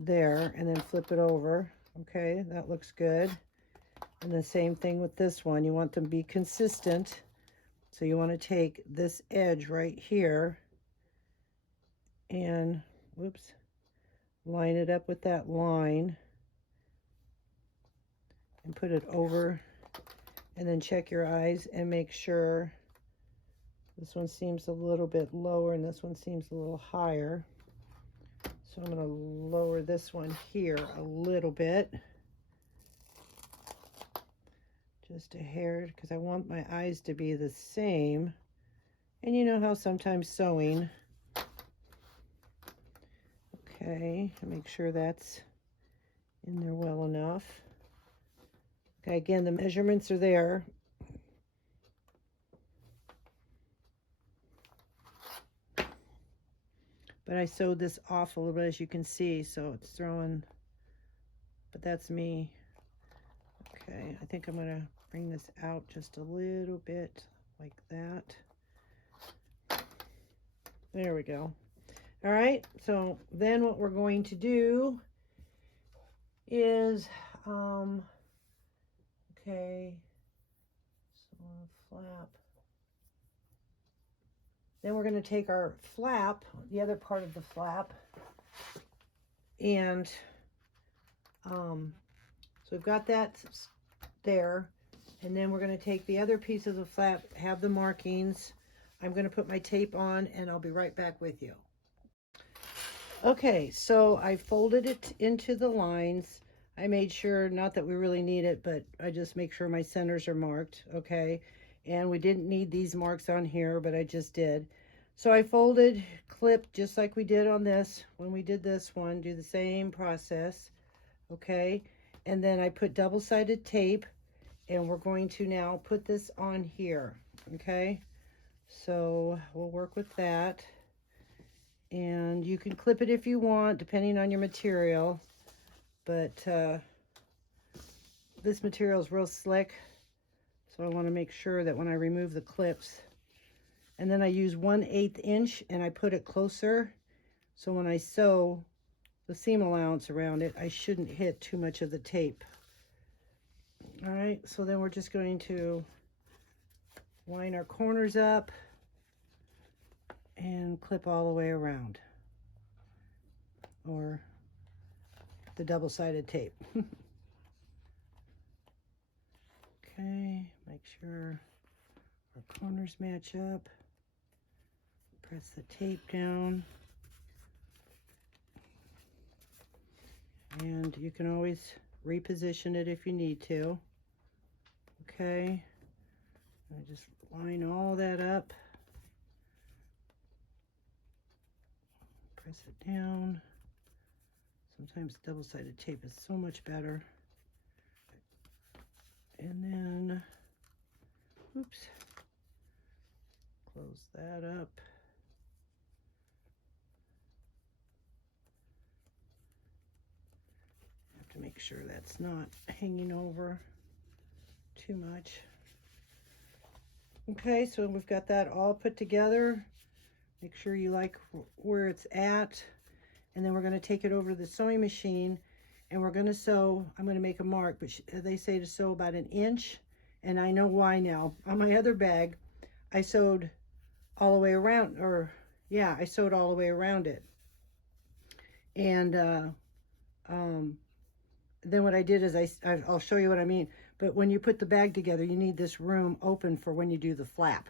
there, and then flip it over. Okay, that looks good. And the same thing with this one. You want them to be consistent. So you want to take this edge right here and, whoops, line it up with that line and put it over, and then check your eyes and make sure this one seems a little bit lower and this one seems a little higher. So I'm going to lower this one here a little bit, just a hair, because I want my eyes to be the same. And you know how sometimes sewing, okay, make sure that's in there well enough. Okay, again, the measurements are there. But I sewed this off a little bit, as you can see, so it's throwing, but that's me. Okay, I think I'm gonna bring this out just a little bit like that. There we go. All right, so then what we're going to do is, okay, so flap. Then we're going to take our flap, the other part of the flap, and so we've got that there, and then we're going to take the other piece of the flap, have the markings. I'm going to put my tape on, and I'll be right back with you. Okay, so I folded it into the lines. I made sure, not that we really need it, but I just make sure my centers are marked, okay? And we didn't need these marks on here, but I just did. So I folded, clipped, just like we did on this. When we did this one, do the same process, okay? And then I put double-sided tape, and we're going to now put this on here, okay? So we'll work with that. And you can clip it if you want, depending on your material. But this material is real slick, so I want to make sure that when I remove the clips, and then I use 1/8 inch and I put it closer, so when I sew the seam allowance around it, I shouldn't hit too much of the tape. All right, so then we're just going to line our corners up and clip all the way around, or the double-sided tape. Okay, make sure our corners match up. Press the tape down. And you can always reposition it if you need to. Okay, I just line all that up. Press it down. Sometimes double-sided tape is so much better. And then, oops, close that up. Have to make sure that's not hanging over too much. Okay, so we've got that all put together. Make sure you like where it's at. And then we're going to take it over to the sewing machine, and we're going to sew. I'm going to make a mark, but they say to sew about 1 inch, and I know why now. On my other bag, I sewed all the way around, or yeah, I sewed all the way around it. And then what I did is I'll show you what I mean. But when you put the bag together, you need this room open for when you do the flap.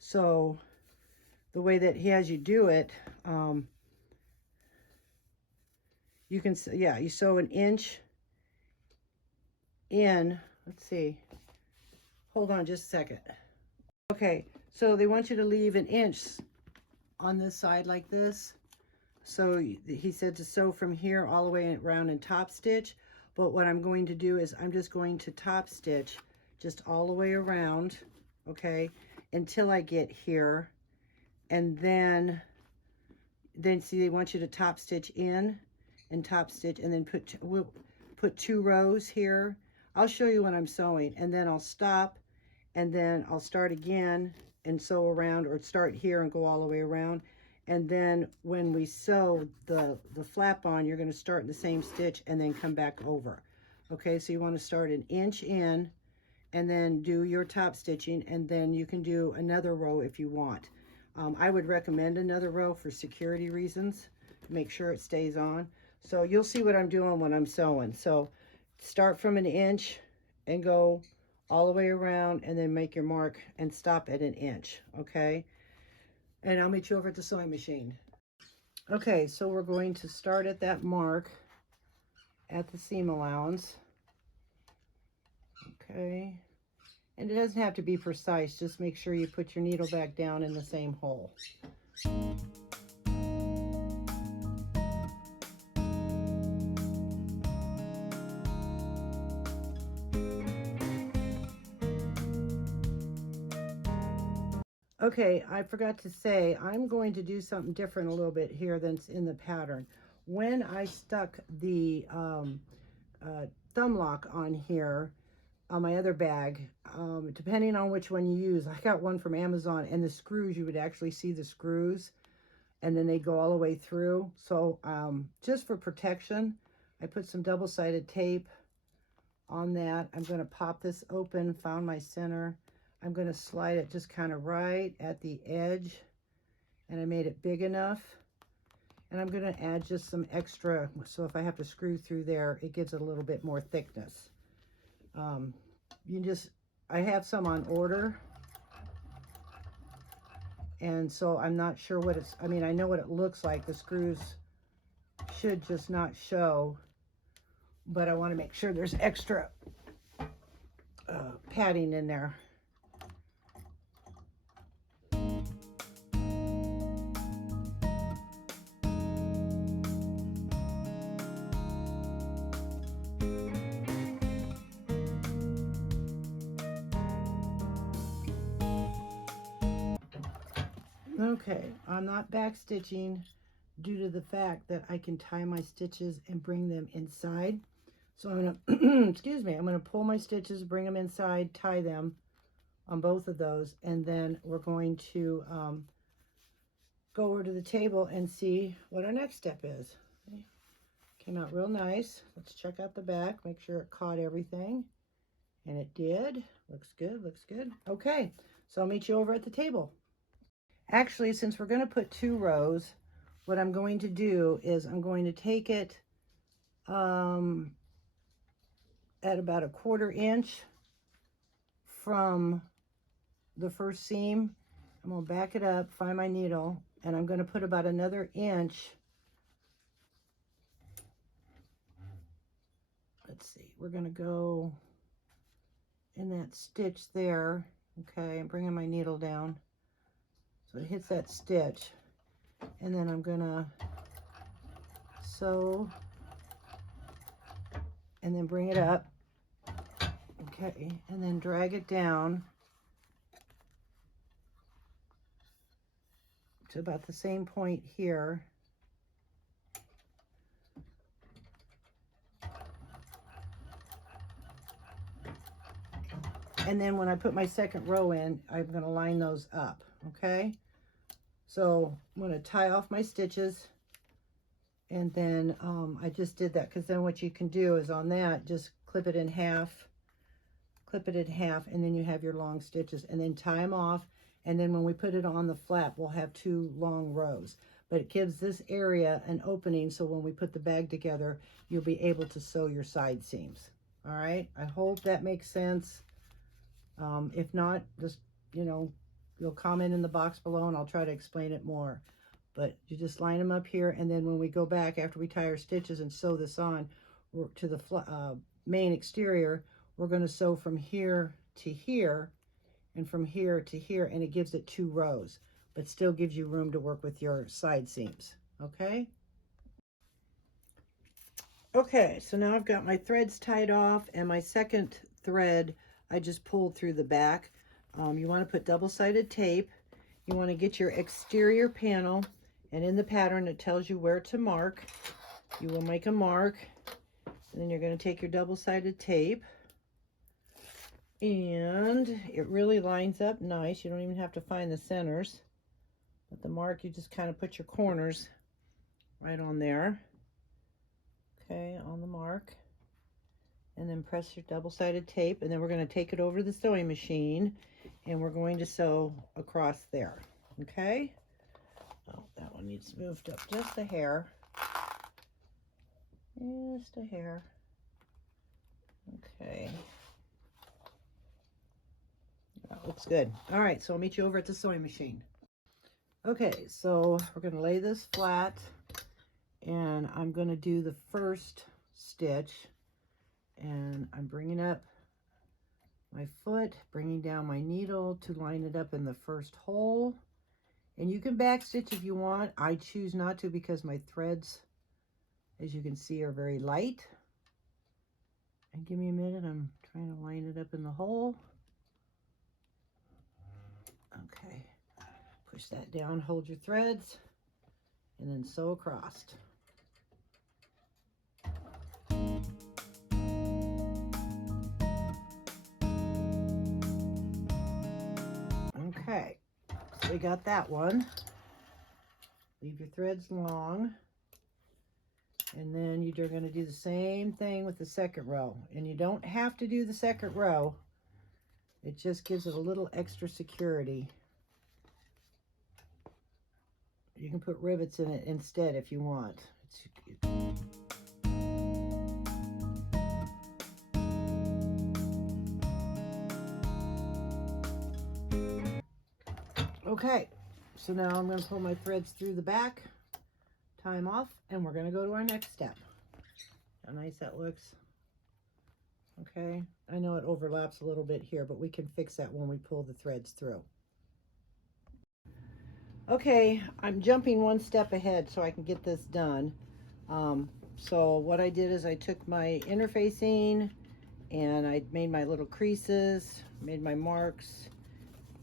So the way that he has you do it, you can, yeah, you sew 1 inch in. Let's see. Hold on just a second. Okay, so they want you to leave 1 inch on this side like this. So he said to sew from here all the way around and top stitch. But what I'm going to do is I'm just going to top stitch just all the way around, okay, until I get here. And then see, they want you to top stitch in and top stitch, and then we'll put 2 rows here. I'll show you when I'm sewing, and then I'll stop, and then I'll start again and sew around, or start here and go all the way around, And then when we sew the flap on, you're going to start in the same stitch and then come back over. Okay, so you want to start an inch in and then do your top stitching, and then you can do another row if you want. I would recommend another row for security reasons. Make sure it stays on. So you'll see what I'm doing when I'm sewing. So start from an inch and go all the way around, and then make your mark and stop at an inch, okay? And I'll meet you over at the sewing machine. Okay, so we're going to start at that mark at the seam allowance. Okay, and it doesn't have to be precise, just make sure you put your needle back down in the same hole. Okay, I forgot to say, I'm going to do something different a little bit here than's in the pattern. When I stuck the thumb lock on here, on my other bag, depending on which one you use, I got one from Amazon, and the screws, you would actually see the screws, and then they go all the way through. So just for protection, I put some double-sided tape on that. I'm going to pop this open, found my center. I'm going to slide it just kind of right at the edge, and I made it big enough. And I'm going to add just some extra, so if I have to screw through there, it gives it a little bit more thickness. I have some on order, and so I'm not sure what it's, I mean, I know what it looks like. The screws should just not show, but I want to make sure there's extra padding in there. Okay, I'm not back stitching due to the fact that I can tie my stitches and bring them inside. So I'm gonna, excuse me, I'm gonna pull my stitches, bring them inside, tie them on both of those, and then we're going to go over to the table and see what our next step is. Okay. Came out real nice. Let's check out the back, make sure it caught everything. And it did. Looks good, looks good. Okay, so I'll meet you over at the table. Actually, since we're going to put 2 rows, what I'm going to do is I'm going to take it at about 1/4 inch from the first seam. I'm going to back it up, find my needle, and I'm going to put about another inch. Let's see, we're going to go in that stitch there. Okay, I'm bringing my needle down so it hits that stitch, and then I'm gonna sew and then bring it up. Okay, and then drag it down to about the same point here. And then when I put my second row in, I'm going to line those up, okay? So I'm going to tie off my stitches, and then I just did that because then what you can do is on that, just clip it in half, and then you have your long stitches, and then tie them off, and then when we put it on the flap, we'll have 2 long rows. But it gives this area an opening, so when we put the bag together, you'll be able to sew your side seams. All right, I hope that makes sense. If not, just, you know, you'll comment in the box below and I'll try to explain it more. But you just line them up here, and then when we go back after we tie our stitches and sew this on to the main exterior, we're going to sew from here to here and from here to here, and it gives it 2 rows, but still gives you room to work with your side seams. Okay? Okay, so now I've got my threads tied off, and my second thread I just pulled through the back. You want to put double-sided tape. You want to get your exterior panel, and in the pattern it tells you where to mark. You will make a mark, and then you're going to take your double-sided tape, and it really lines up nice. You don't even have to find the centers. At the mark, you just kind of put your corners right on there. Okay, on the mark. And then press your double-sided tape, and then we're going to take it over to the sewing machine, and we're going to sew across there. Okay? Oh, that one needs moved up just a hair. Just a hair. Okay. That looks good. All right, so I'll meet you over at the sewing machine. Okay, so we're going to lay this flat, and I'm going to do the first stitch, and I'm bringing up my foot, bringing down my needle to line it up in the first hole. And you can back stitch if you want. I choose not to because my threads, as you can see, are very light. And give me a minute, I'm trying to line it up in the hole. Okay, push that down, hold your threads, and then sew across. Okay, so we got that one. Leave your threads long. And then you're going to do the same thing with the second row. And you don't have to do the second row. It just gives it a little extra security. You can put rivets in it instead if you want. Okay, so now I'm going to pull my threads through the back, tie them off, and we're going to go to our next step. How nice that looks. Okay, I know it overlaps a little bit here, but we can fix that when we pull the threads through. Okay, I'm jumping one step ahead so I can get this done. So what I did is I took my interfacing and I made my little creases, made my marks,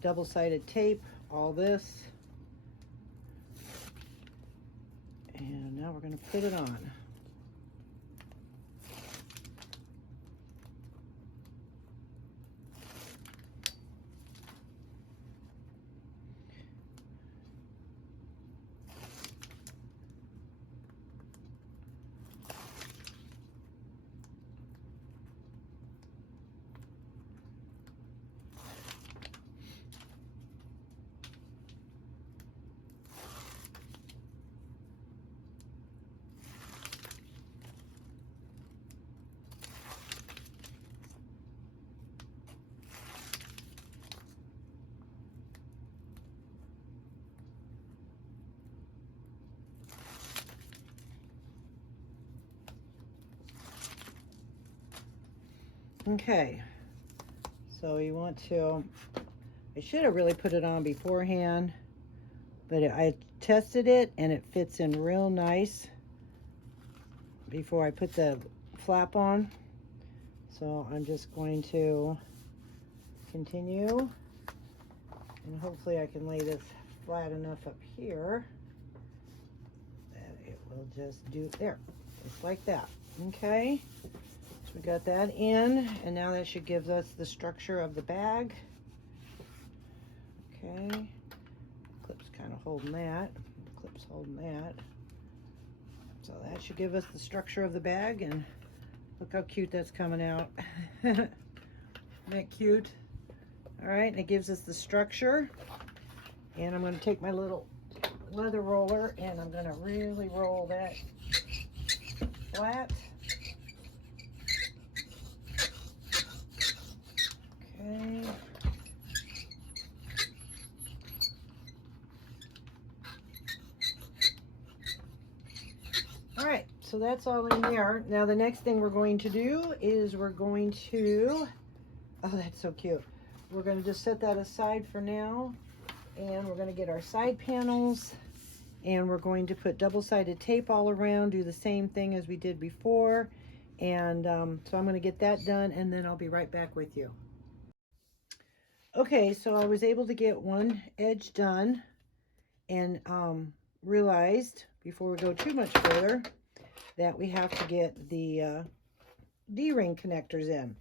double-sided tape, all this. And now we're going to put it on. Okay, so you want to, I should have really put it on beforehand, but I tested it and it fits in real nice before I put the flap on. So I'm just going to continue, and hopefully I can lay this flat enough up here that it will just do there, just like that. Okay. So we got that in, and now that should give us the structure of the bag. Okay, clip's kind of holding that, clip's holding that. So that should give us the structure of the bag, and look how cute that's coming out. Isn't that cute? All right, and it gives us the structure. And I'm going to take my little leather roller and I'm going to really roll that flat. Okay. All right, so that's all in there. Now the next thing we're going to do is we're going to, oh, that's so cute. We're going to just set that aside for now, and we're going to get our side panels, and we're going to put double-sided tape all around, do the same thing as we did before. And so I'm going to get that done, and then I'll be right back with you. Okay, so I was able to get one edge done, and realized before we go too much further that we have to get the D-ring connectors in.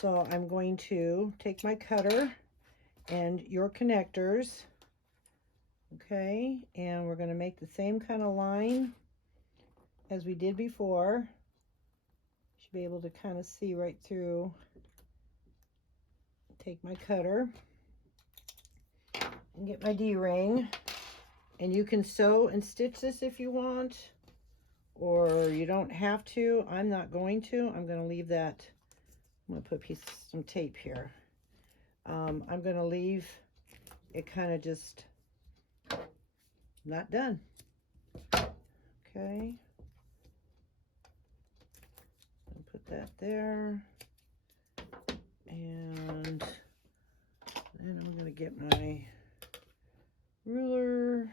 So I'm going to take my cutter and your connectors, Okay, and we're going to make the same kind of line as we did before. Should be able to kind of see right through. Take my cutter and get my D-ring, and you can sew and stitch this if you want, or you don't have to. I'm not going to. I'm going to leave that. I'm going to put some tape here. I'm going to leave it kind of just not done. Okay. I'll put that there. And then I'm going to get my ruler,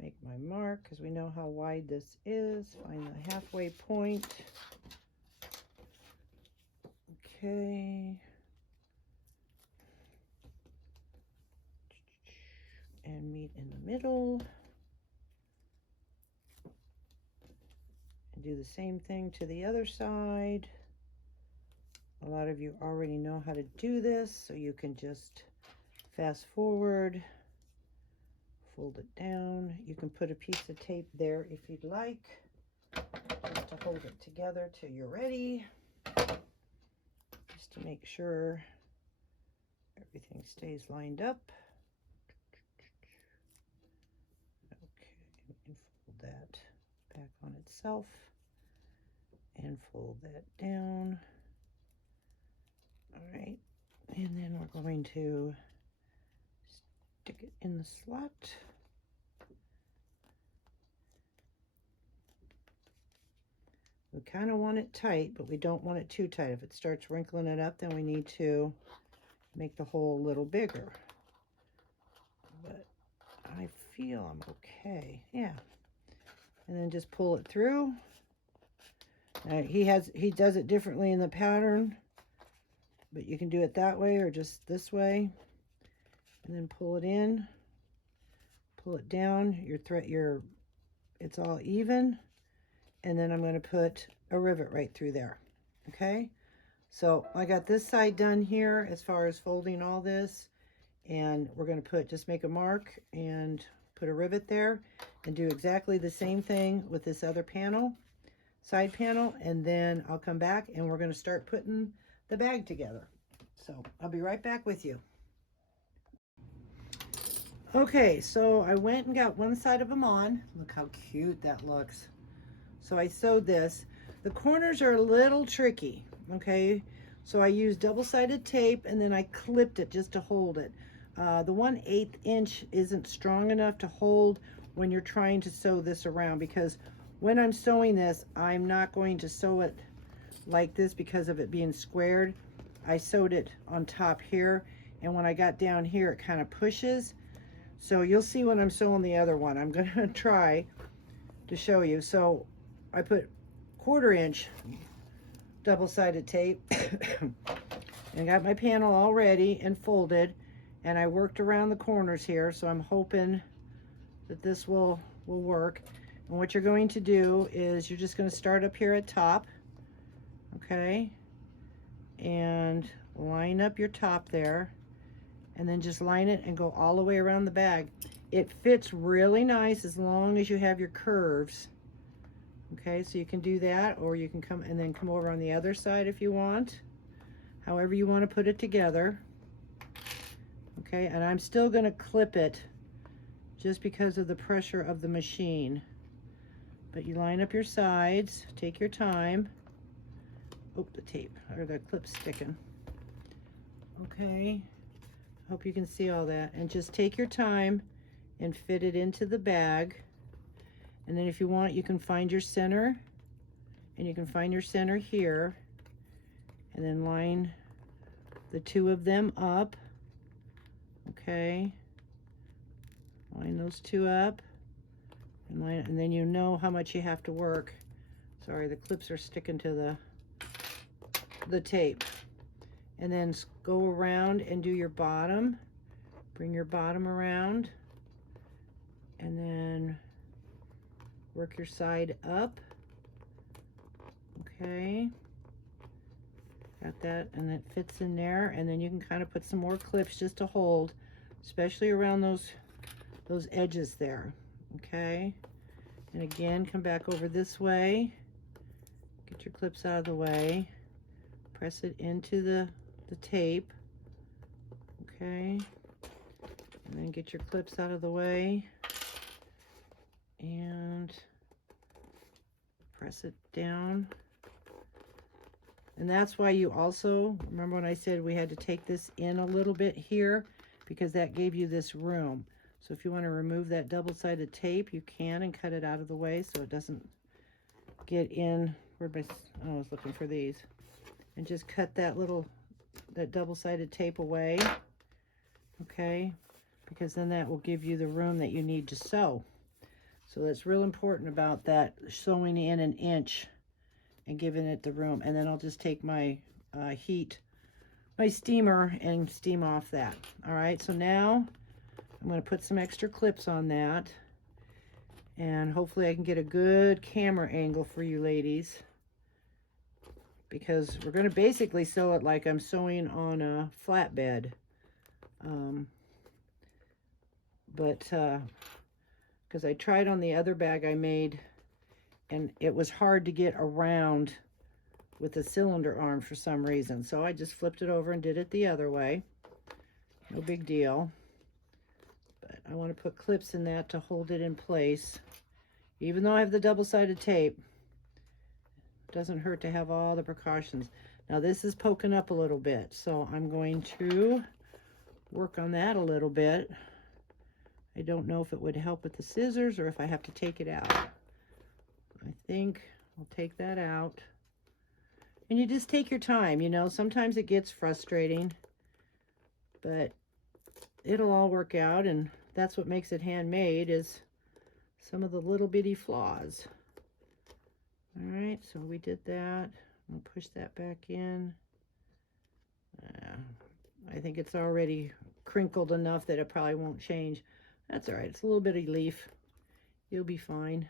make my mark, because we know how wide this is. Find the halfway point. Okay. And meet in the middle. And do the same thing to the other side. A lot of you already know how to do this, so you can just fast forward, fold it down. You can put a piece of tape there if you'd like, just to hold it together till you're ready, just to make sure everything stays lined up. Okay, and fold that back on itself, and fold that down. All right, and then we're going to stick it in the slot. We kind of want it tight, but we don't want it too tight. If it starts wrinkling it up, then we need to make the hole a little bigger. But I feel I'm okay. Yeah. And then just pull it through. He does it differently in the pattern, but you can do it that way or just this way. And then pull it in, pull it down. It's all even. And then I'm going to put a rivet right through there. Okay, so I got this side done here as far as folding all this, and we're going to just make a mark and put a rivet there, and do exactly the same thing with this other panel, side panel, and then I'll come back and we're going to start putting the bag together. So I'll be right back with you. Okay, so I went and got one side of them on. Look how cute that looks. So I sewed this. The corners are a little tricky, okay? So I used double-sided tape, and then I clipped it just to hold it. The 1/8 inch isn't strong enough to hold when you're trying to sew this around, because when I'm sewing this, I'm not going to sew it like this because of it being squared. I sewed it on top here, and when I got down here, it kind of pushes. So you'll see when I'm sewing the other one. I'm going to try to show you. So I put 1/4 inch double-sided tape and got my panel all ready and folded, and I worked around the corners here, so I'm hoping that this will work. And what you're going to do is you're just going to start up here at top, okay, and line up your top there, and then just line it and go all the way around the bag. It fits really nice as long as you have your curves. Okay, so you can do that, or you can come over on the other side if you want, however you want to put it together. Okay, and I'm still going to clip it just because of the pressure of the machine. But you line up your sides, take your time. Oh, the tape, or the clip's sticking. Okay, hope you can see all that. And just take your time and fit it into the bag. And then if you want, you can find your center, and you can find your center here, and then line the two of them up. Okay, line those two up, and then you know how much you have to work. Sorry, the clips are sticking to the tape. And then go around and do your bottom. Bring your bottom around, and then work your side up. Okay, got that, and it fits in there. And then you can kind of put some more clips just to hold, especially around those those edges there, okay? And again, come back over this way. Get your clips out of the way. Press it into the tape, okay? And then get your clips out of the way. And press it down. And that's why you also, remember when I said we had to take this in a little bit here, because that gave you this room. So if you want to remove that double-sided tape, you can, and cut it out of the way so it doesn't get in. Where'd my, oh, I was looking for these. And just cut that double-sided tape away, okay? Because then that will give you the room that you need to sew. So that's real important about that, sewing in an inch and giving it the room. And then I'll just take my my steamer, and steam off that. All right, so now I'm going to put some extra clips on that, and hopefully I can get a good camera angle for you ladies, because we're going to basically sew it like I'm sewing on a flatbed. Because I tried on the other bag I made, and it was hard to get around with the cylinder arm for some reason. So I just flipped it over and did it the other way. No big deal. But I want to put clips in that to hold it in place. Even though I have the double-sided tape, it doesn't hurt to have all the precautions. Now this is poking up a little bit, so I'm going to work on that a little bit. I don't know if it would help with the scissors or if I have to take it out. I think I'll take that out. And you just take your time, you know. Sometimes it gets frustrating, but it'll all work out, and that's what makes it handmade, is some of the little bitty flaws. All right, so we did that. I'll push that back in. I think it's already crinkled enough that it probably won't change. That's all right. It's a little bitty leaf. You'll be fine.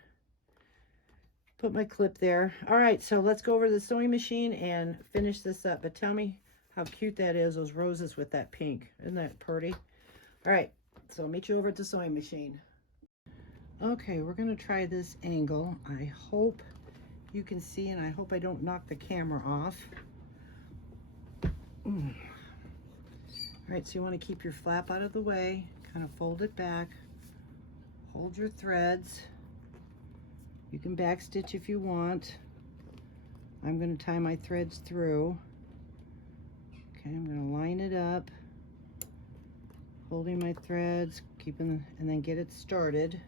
Put my clip there. All right, so let's go over to the sewing machine and finish this up. But tell me how cute that is, those roses with that pink. Isn't that pretty? All right, so I'll meet you over at the sewing machine. Okay, we're going to try this angle. I hope you can see, and I hope I don't knock the camera off. All right, so you want to keep your flap out of the way, kind of fold it back, hold your threads. You can back stitch if you want. I'm going to tie my threads through. Okay, I'm going to line it up, holding my threads, keeping, and then get it started.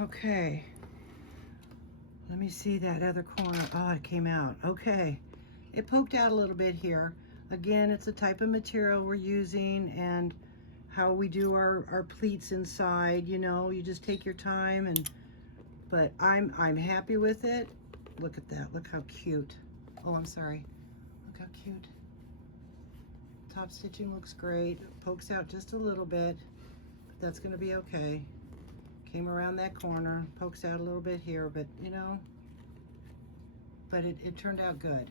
Okay, let me see that other corner. Oh, it came out. Okay, it poked out a little bit here. Again, it's the type of material we're using and how we do our pleats inside. You know, you just take your time, but I'm happy with it. Look at that. Look how cute. Oh, I'm sorry. Look how cute. Top stitching looks great. It pokes out just a little bit, but that's going to be okay. Came around that corner, pokes out a little bit here, but you know, but it turned out good.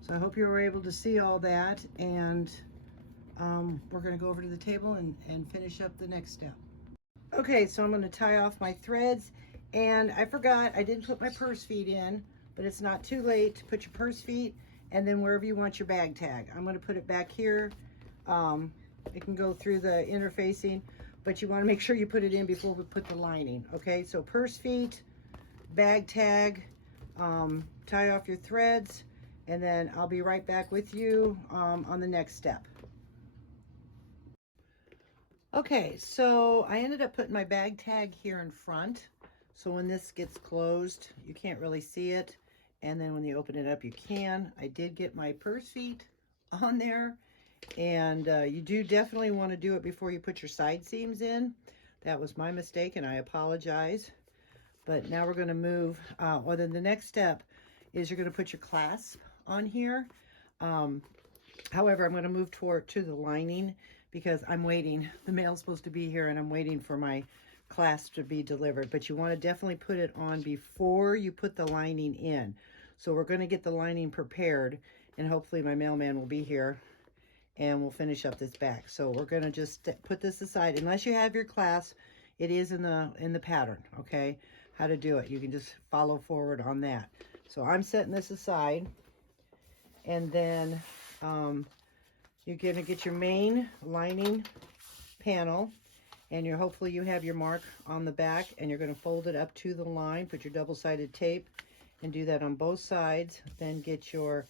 So I hope you were able to see all that, and we're going to go over to the table and finish up the next step. Okay, so I'm going to tie off my threads, and I forgot I didn't put my purse feet in, but it's not too late to put your purse feet, and then wherever you want your bag tag. I'm going to put it back here. It can go through the interfacing, but you want to make sure you put it in before we put the lining. Okay, so purse feet, bag tag, tie off your threads, and then I'll be right back with you on the next step. Okay, so I ended up putting my bag tag here in front, so when this gets closed you can't really see it, and then when you open it up you can. I did get my purse feet on there, And you do definitely want to do it before you put your side seams in. That was my mistake, and I apologize. But now we're going to move, or then the next step is you're going to put your clasp on here. However, I'm going to move to the lining because I'm waiting. The mail's supposed to be here, and I'm waiting for my clasp to be delivered. But you want to definitely put it on before you put the lining in. So we're going to get the lining prepared, and hopefully my mailman will be here and we'll finish up this back. So we're going to just put this aside. Unless you have your clasp, it is in the pattern, okay? How to do it. You can just follow forward on that. So I'm setting this aside, and then you're going to get your main lining panel, and hopefully you have your mark on the back, and you're going to fold it up to the line, put your double-sided tape, and do that on both sides. Then get your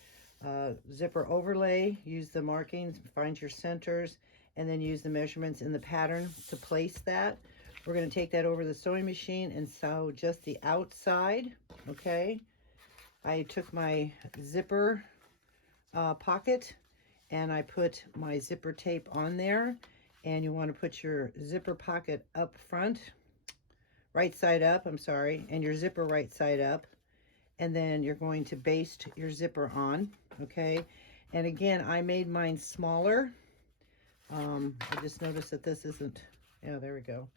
zipper overlay, use the markings, find your centers, and then use the measurements in the pattern to place that. We're going to take that over the sewing machine and sew just the outside, okay? I took my zipper pocket and I put my zipper tape on there, and you want to put your zipper pocket up front, right side up, I'm sorry, and your zipper right side up, and then you're going to baste your zipper on, okay? And again, I made mine smaller. I just noticed that this isn't, yeah, there we go.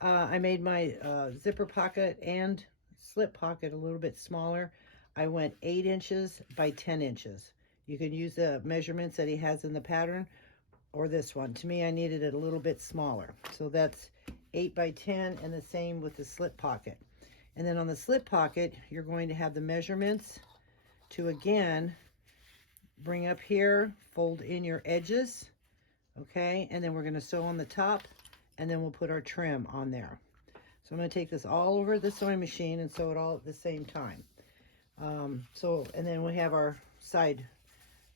I made my zipper pocket and slip pocket a little bit smaller. I went 8 inches by 10 inches. You can use the measurements that he has in the pattern or this one. To me, I needed it a little bit smaller. So that's 8 by 10, and the same with the slip pocket. And then on the slip pocket, you're going to have the measurements to, again, bring up here, fold in your edges, okay? And then we're going to sew on the top, and then we'll put our trim on there. So I'm going to take this all over the sewing machine and sew it all at the same time. And then we have our side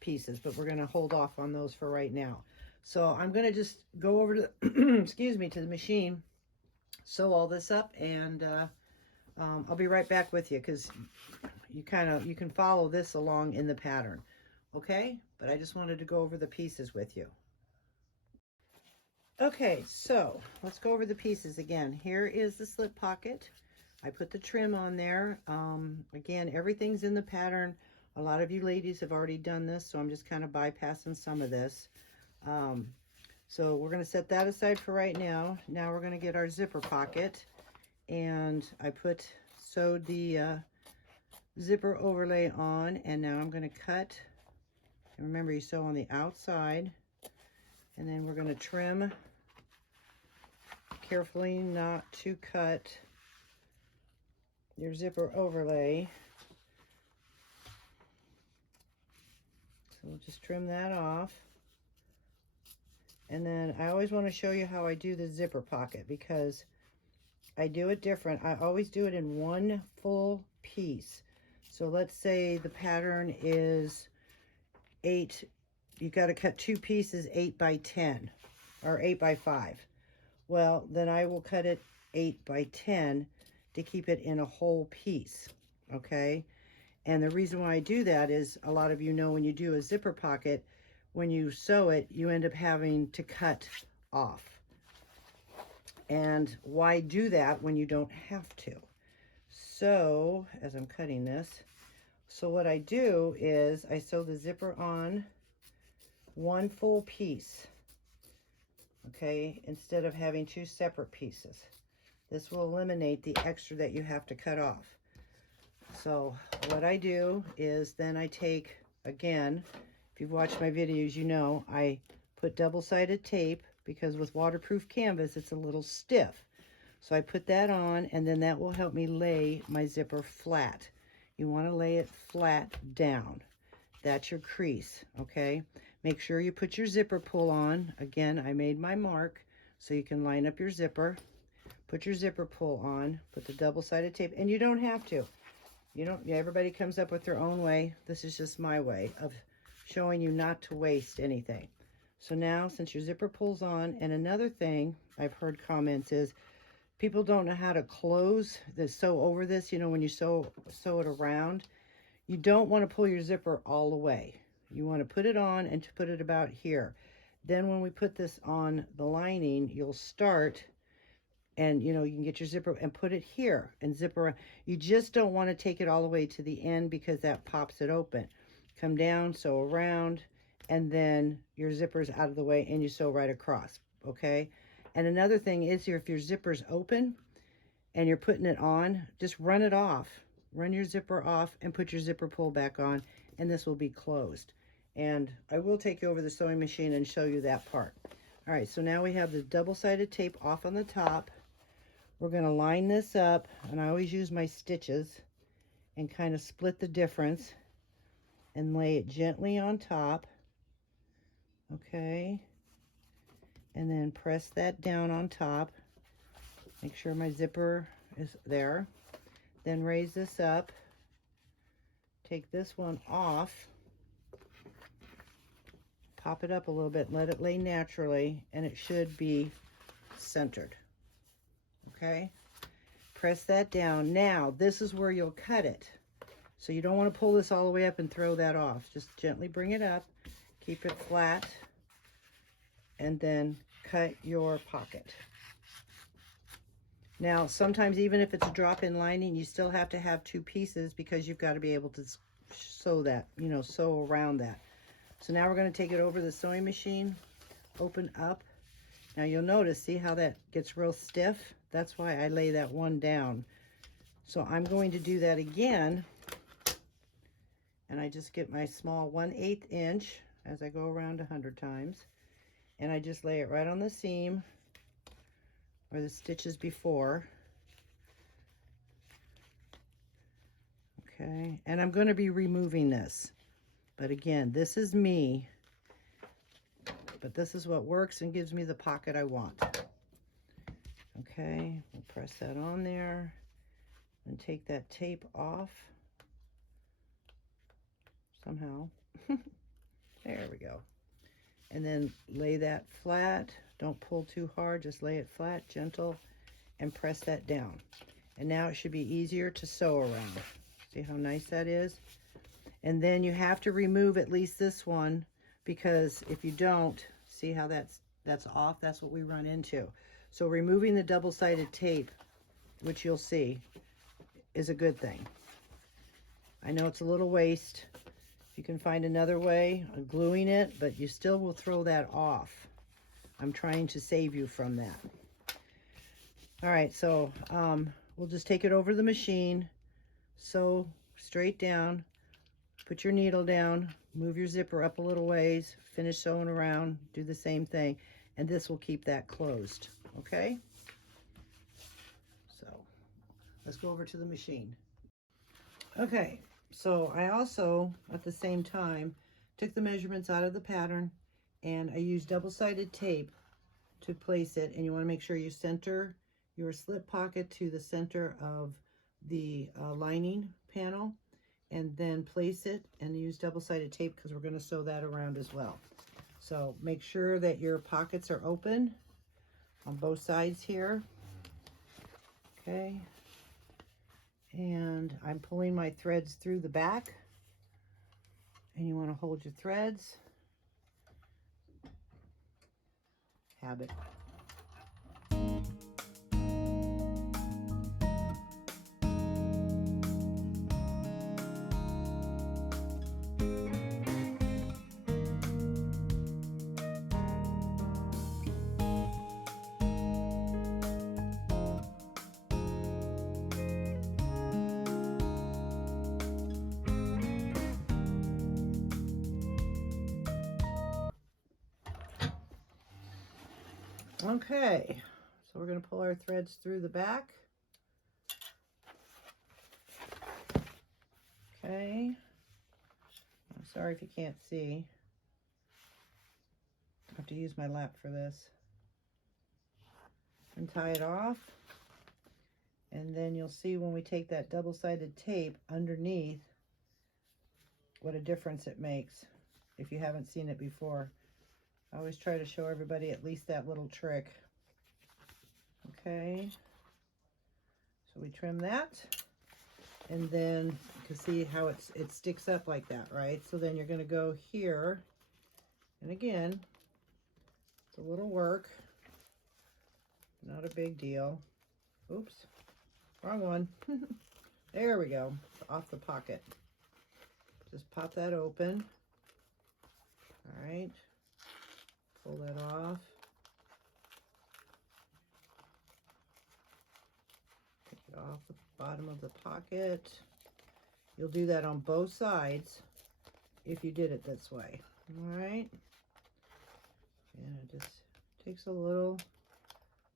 pieces, but we're going to hold off on those for right now. So I'm going to just go over to the, excuse me, to the machine, sew all this up, and I'll be right back with you, because you can follow this along in the pattern, okay? But I just wanted to go over the pieces with you. Okay, so let's go over the pieces again. Here is the slip pocket. I put the trim on there. Again, everything's in the pattern. A lot of you ladies have already done this, so I'm just kind of bypassing some of this. So we're going to set that aside for right now. Now we're going to get our zipper pocket, and I sewed the zipper overlay on, and now I'm going to cut. And remember, you sew on the outside, and then we're going to trim carefully not to cut your zipper overlay. So we'll just trim that off. And then I always want to show you how I do the zipper pocket, because I do it different. I always do it in one full piece. So let's say the pattern is 8. You got to cut 2 pieces 8 by 10 or 8 by 5. Well, then I will cut it 8 by 10 to keep it in a whole piece, okay? And the reason why I do that is, a lot of you know, when you do a zipper pocket, when you sew it, you end up having to cut off. And why do that when you don't have to? So, as I'm cutting this, so what I do is I sew the zipper on one full piece, okay, instead of having 2 separate pieces. This will eliminate the extra that you have to cut off. So what I do is then I take, again, if you've watched my videos, you know I put double-sided tape, because with waterproof canvas it's a little stiff. So I put that on, and then that will help me lay my zipper flat. You want to lay it flat down. That's your crease, okay? Make sure you put your zipper pull on. Again, I made my mark so you can line up your zipper. Put your zipper pull on, put the double-sided tape, and you don't have to. Everybody comes up with their own way. This is just my way of showing you not to waste anything. So now, since your zipper pulls on, and another thing I've heard comments is people don't know how to close this, sew over this, when you sew it around. You don't want to pull your zipper all the way. You want to put it on and to put it about here. Then when we put this on the lining, you'll start, and you know, you can get your zipper and put it here and zip around. You just don't want to take it all the way to the end because that pops it open. Come down, sew around, and then your zipper's out of the way and you sew right across, okay? And another thing is here, if your zipper's open and you're putting it on, just run it off. Run your zipper off and put your zipper pull back on, and this will be closed. And I will take you over the sewing machine and show you that part. All right, so now we have the double-sided tape off on the top. We're going to line this up, and I always use my stitches and kind of split the difference and lay it gently on top. Okay, and then press that down on top. Make sure my zipper is there. Then raise this up. Take this one off. Pop it up a little bit, let it lay naturally, and it should be centered. Okay, press that down. Now this is where you'll cut it, so you don't want to pull this all the way up and throw that off. Just gently bring it up, keep it flat, and then cut your pocket. Now sometimes even if it's a drop-in lining, you still have to have two pieces because you've got to be able to sew that, you know, sew around that. So now we're going to take it over the sewing machine, open up. Now you'll notice, see how that gets real stiff? That's why I lay that one down. So I'm going to do that again. And I just get my small 1/8 inch as I go around 100 times. And I just lay it right on the seam where the stitch is before. Okay, and I'm going to be removing this. But again, this is me. But this is what works and gives me the pocket I want. Okay, we'll press that on there and take that tape off somehow. There we go. And then lay that flat. Don't pull too hard, just lay it flat, gentle, and press that down. And now it should be easier to sew around. See how nice that is? And then you have to remove at least this one, because if you don't, see how that's off? That's what we run into. So removing the double-sided tape, which you'll see, is a good thing. I know it's a little waste. You can find another way of gluing it, but you still will throw that off. I'm trying to save you from that. All right, so we'll just take it over the machine, sew straight down, put your needle down, move your zipper up a little ways, finish sewing around, do the same thing, and this will keep that closed, okay? So let's go over to the machine. Okay, so I also, at the same time, took the measurements out of the pattern, and I used double-sided tape to place it, and you want to make sure you center your slip pocket to the center of the lining panel, and then place it and use double-sided tape because we're going to sew that around as well. So make sure that your pockets are open on both sides here. Okay, and I'm pulling my threads through the back, and you want to hold your threads. Habit. Okay, so we're going to pull our threads through the back. Okay, I'm sorry if you can't see. I have to use my lap for this. And tie it off. And then you'll see when we take that double-sided tape underneath what a difference it makes if you haven't seen it before. I always try to show everybody at least that little trick. Okay, so we trim that. And then you can see how it sticks up like that, right? So then you're going to go here, and again, it's a little work, not a big deal. Oops, wrong one. There we go, off the pocket. Just pop that open. All right, pull that off. Take it off the bottom of the pocket. You'll do that on both sides if you did it this way. All right, and it just takes a little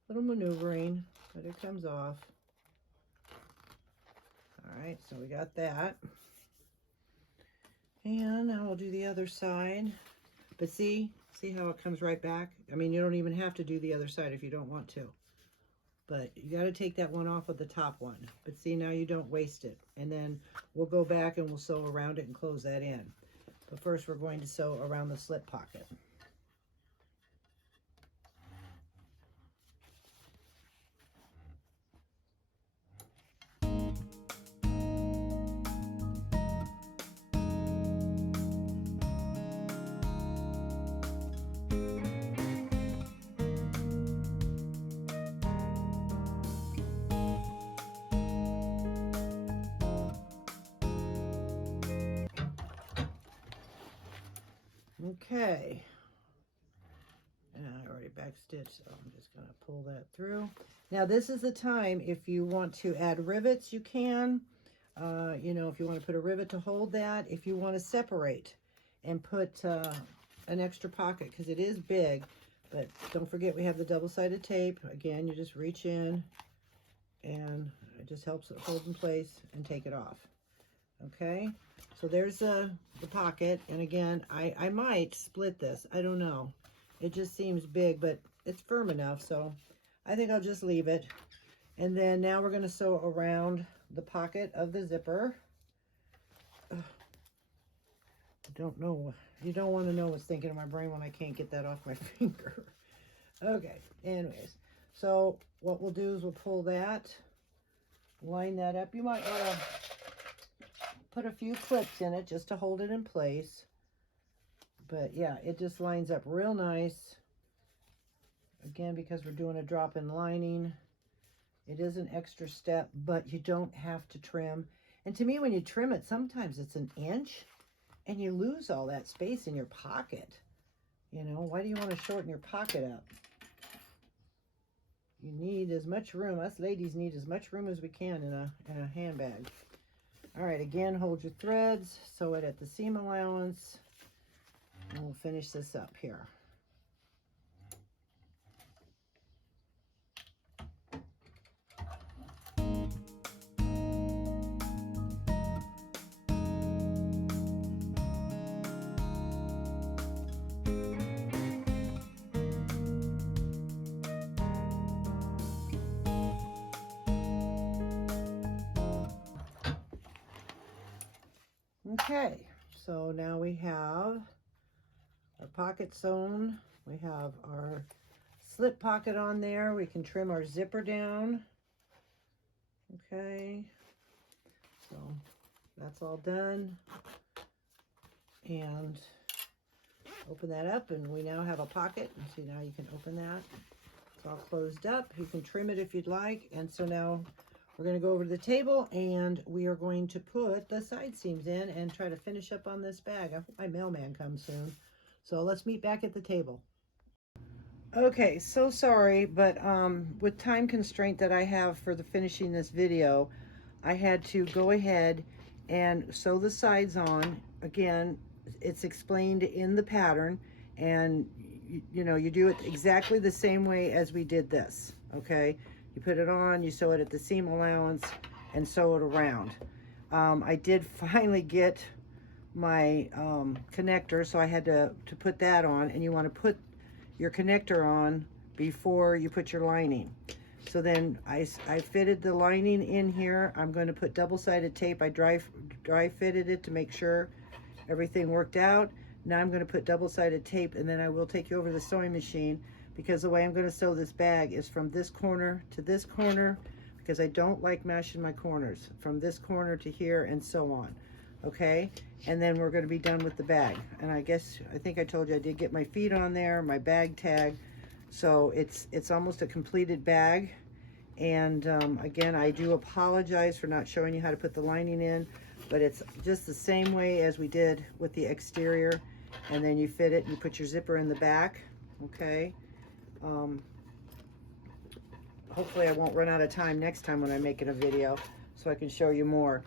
maneuvering, but it comes off. All right, so we got that. And now we'll do the other side. But see how it comes right back? I mean, you don't even have to do the other side if you don't want to. But you got to take that one off of the top one. But see, now you don't waste it. And then we'll go back and we'll sew around it and close that in. But first we're going to sew around the slip pocket. Okay, and I already backstitched, so I'm just going to pull that through. Now this is the time, if you want to add rivets, you can. You know, if you want to put a rivet to hold that, if you want to separate and put an extra pocket, because it is big, but don't forget we have the double-sided tape. Again, you just reach in and it just helps it hold in place and take it off. Okay, so there's the pocket, and again, I might split this. I don't know. It just seems big, but it's firm enough, so I think I'll just leave it. And then now we're going to sew around the pocket of the zipper. I don't know. You don't want to know what's thinking in my brain when I can't get that off my finger. Okay, anyways, so what we'll do is we'll pull that, line that up. You might want to put a few clips in it just to hold it in place. But yeah, it just lines up real nice. Again, because we're doing a drop-in lining, it is an extra step, but you don't have to trim. And to me, when you trim it, sometimes it's an inch and you lose all that space in your pocket. You know, why do you want to shorten your pocket up? You need as much room. Us ladies need as much room as we can in a handbag. All right, again, hold your threads, sew it at the seam allowance, and we'll finish this up here. Okay, so now we have our pocket sewn. We have our slip pocket on there. We can trim our zipper down. Okay, so that's all done. And open that up, and we now have a pocket. And see, now you can open that. It's all closed up. You can trim it if you'd like. And so now we're going to go over to the table, and we are going to put the side seams in and try to finish up on this bag. I hope my mailman comes soon. So let's meet back at the table. Okay, so sorry, but with time constraint that I have for the finishing this video, I had to go ahead and sew the sides on. Again, it's explained in the pattern, and you know, you do it exactly the same way as we did this, okay? You put it on, you sew it at the seam allowance, and sew it around. I did finally get my connector, so I had to put that on, and you want to put your connector on before you put your lining. So then I fitted the lining in here. I'm going to put double-sided tape. I dry fitted it to make sure everything worked out. Now I'm going to put double-sided tape, and then I will take you over to the sewing machine, because the way I'm going to sew this bag is from this corner to this corner, because I don't like mashing my corners from this corner to here and so on. Okay, and then we're going to be done with the bag. And I think I told you I did get my feet on there, my bag tag, so it's almost a completed bag. And again, I do apologize for not showing you how to put the lining in, but it's just the same way as we did with the exterior. And then you fit it, you put your zipper in the back. Okay, hopefully I won't run out of time next time when I'm making a video, so I can show you more.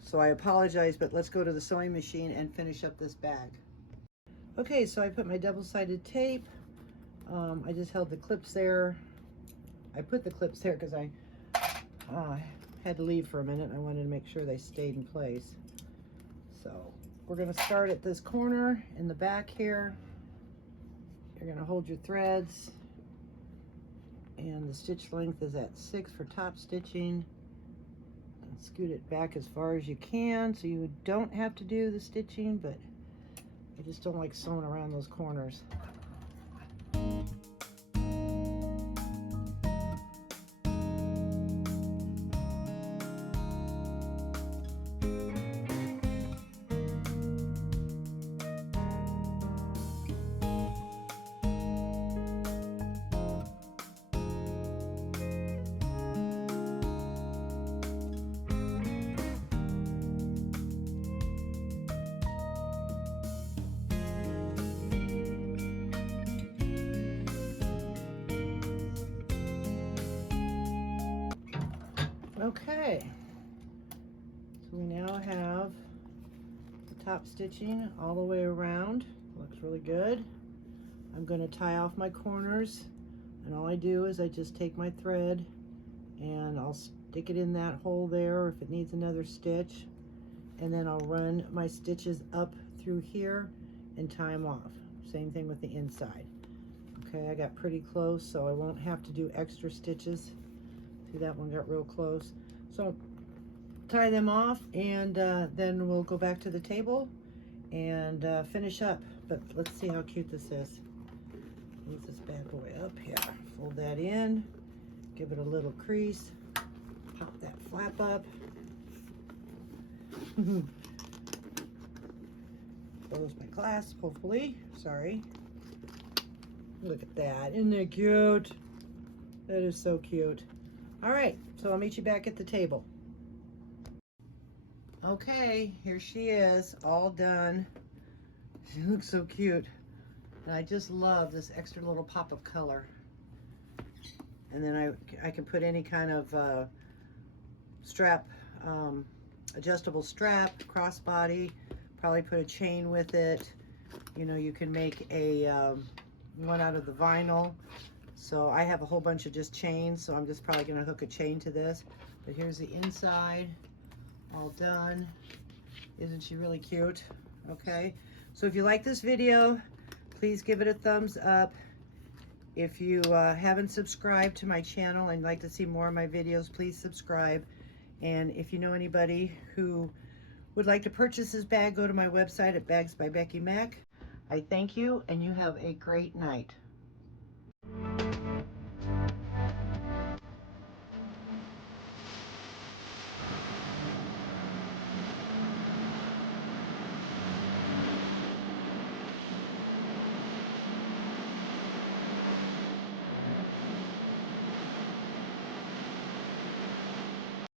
So I apologize, but let's go to the sewing machine and finish up this bag. Okay, so I put my double-sided tape. I just held the clips there. I put the clips there because I had to leave for a minute. I wanted to make sure they stayed in place. So we're going to start at this corner in the back here. You're going to hold your threads, and the stitch length is at 6 for top stitching. And scoot it back as far as you can so you don't have to do the stitching, but I just don't like sewing around those corners. Okay, so we now have the top stitching all the way around. Looks really good. I'm going to tie off my corners, and all I do is I just take my thread and I'll stick it in that hole there if it needs another stitch, and then I'll run my stitches up through here and tie them off. Same thing with the inside. Okay, I got pretty close, so I won't have to do extra stitches. See, that one got real close. So tie them off, and then we'll go back to the table and finish up. But let's see how cute this is. Move this bad boy up here. Fold that in, give it a little crease, pop that flap up. Close my clasp, hopefully. Sorry. Look at that. Isn't that cute? That is so cute. All right, so I'll meet you back at the table. Okay, here she is, all done. She looks so cute. And I just love this extra little pop of color. And then I can put any kind of strap, adjustable strap, crossbody, probably put a chain with it. You know, you can make a one out of the vinyl. So I have a whole bunch of just chains, so I'm just probably going to hook a chain to this. But here's the inside, all done. Isn't she really cute? Okay, so if you like this video, please give it a thumbs up. If you haven't subscribed to my channel and like to see more of my videos, please subscribe. And if you know anybody who would like to purchase this bag, go to my website at Bags by Becky Mac. I thank you, and you have a great night.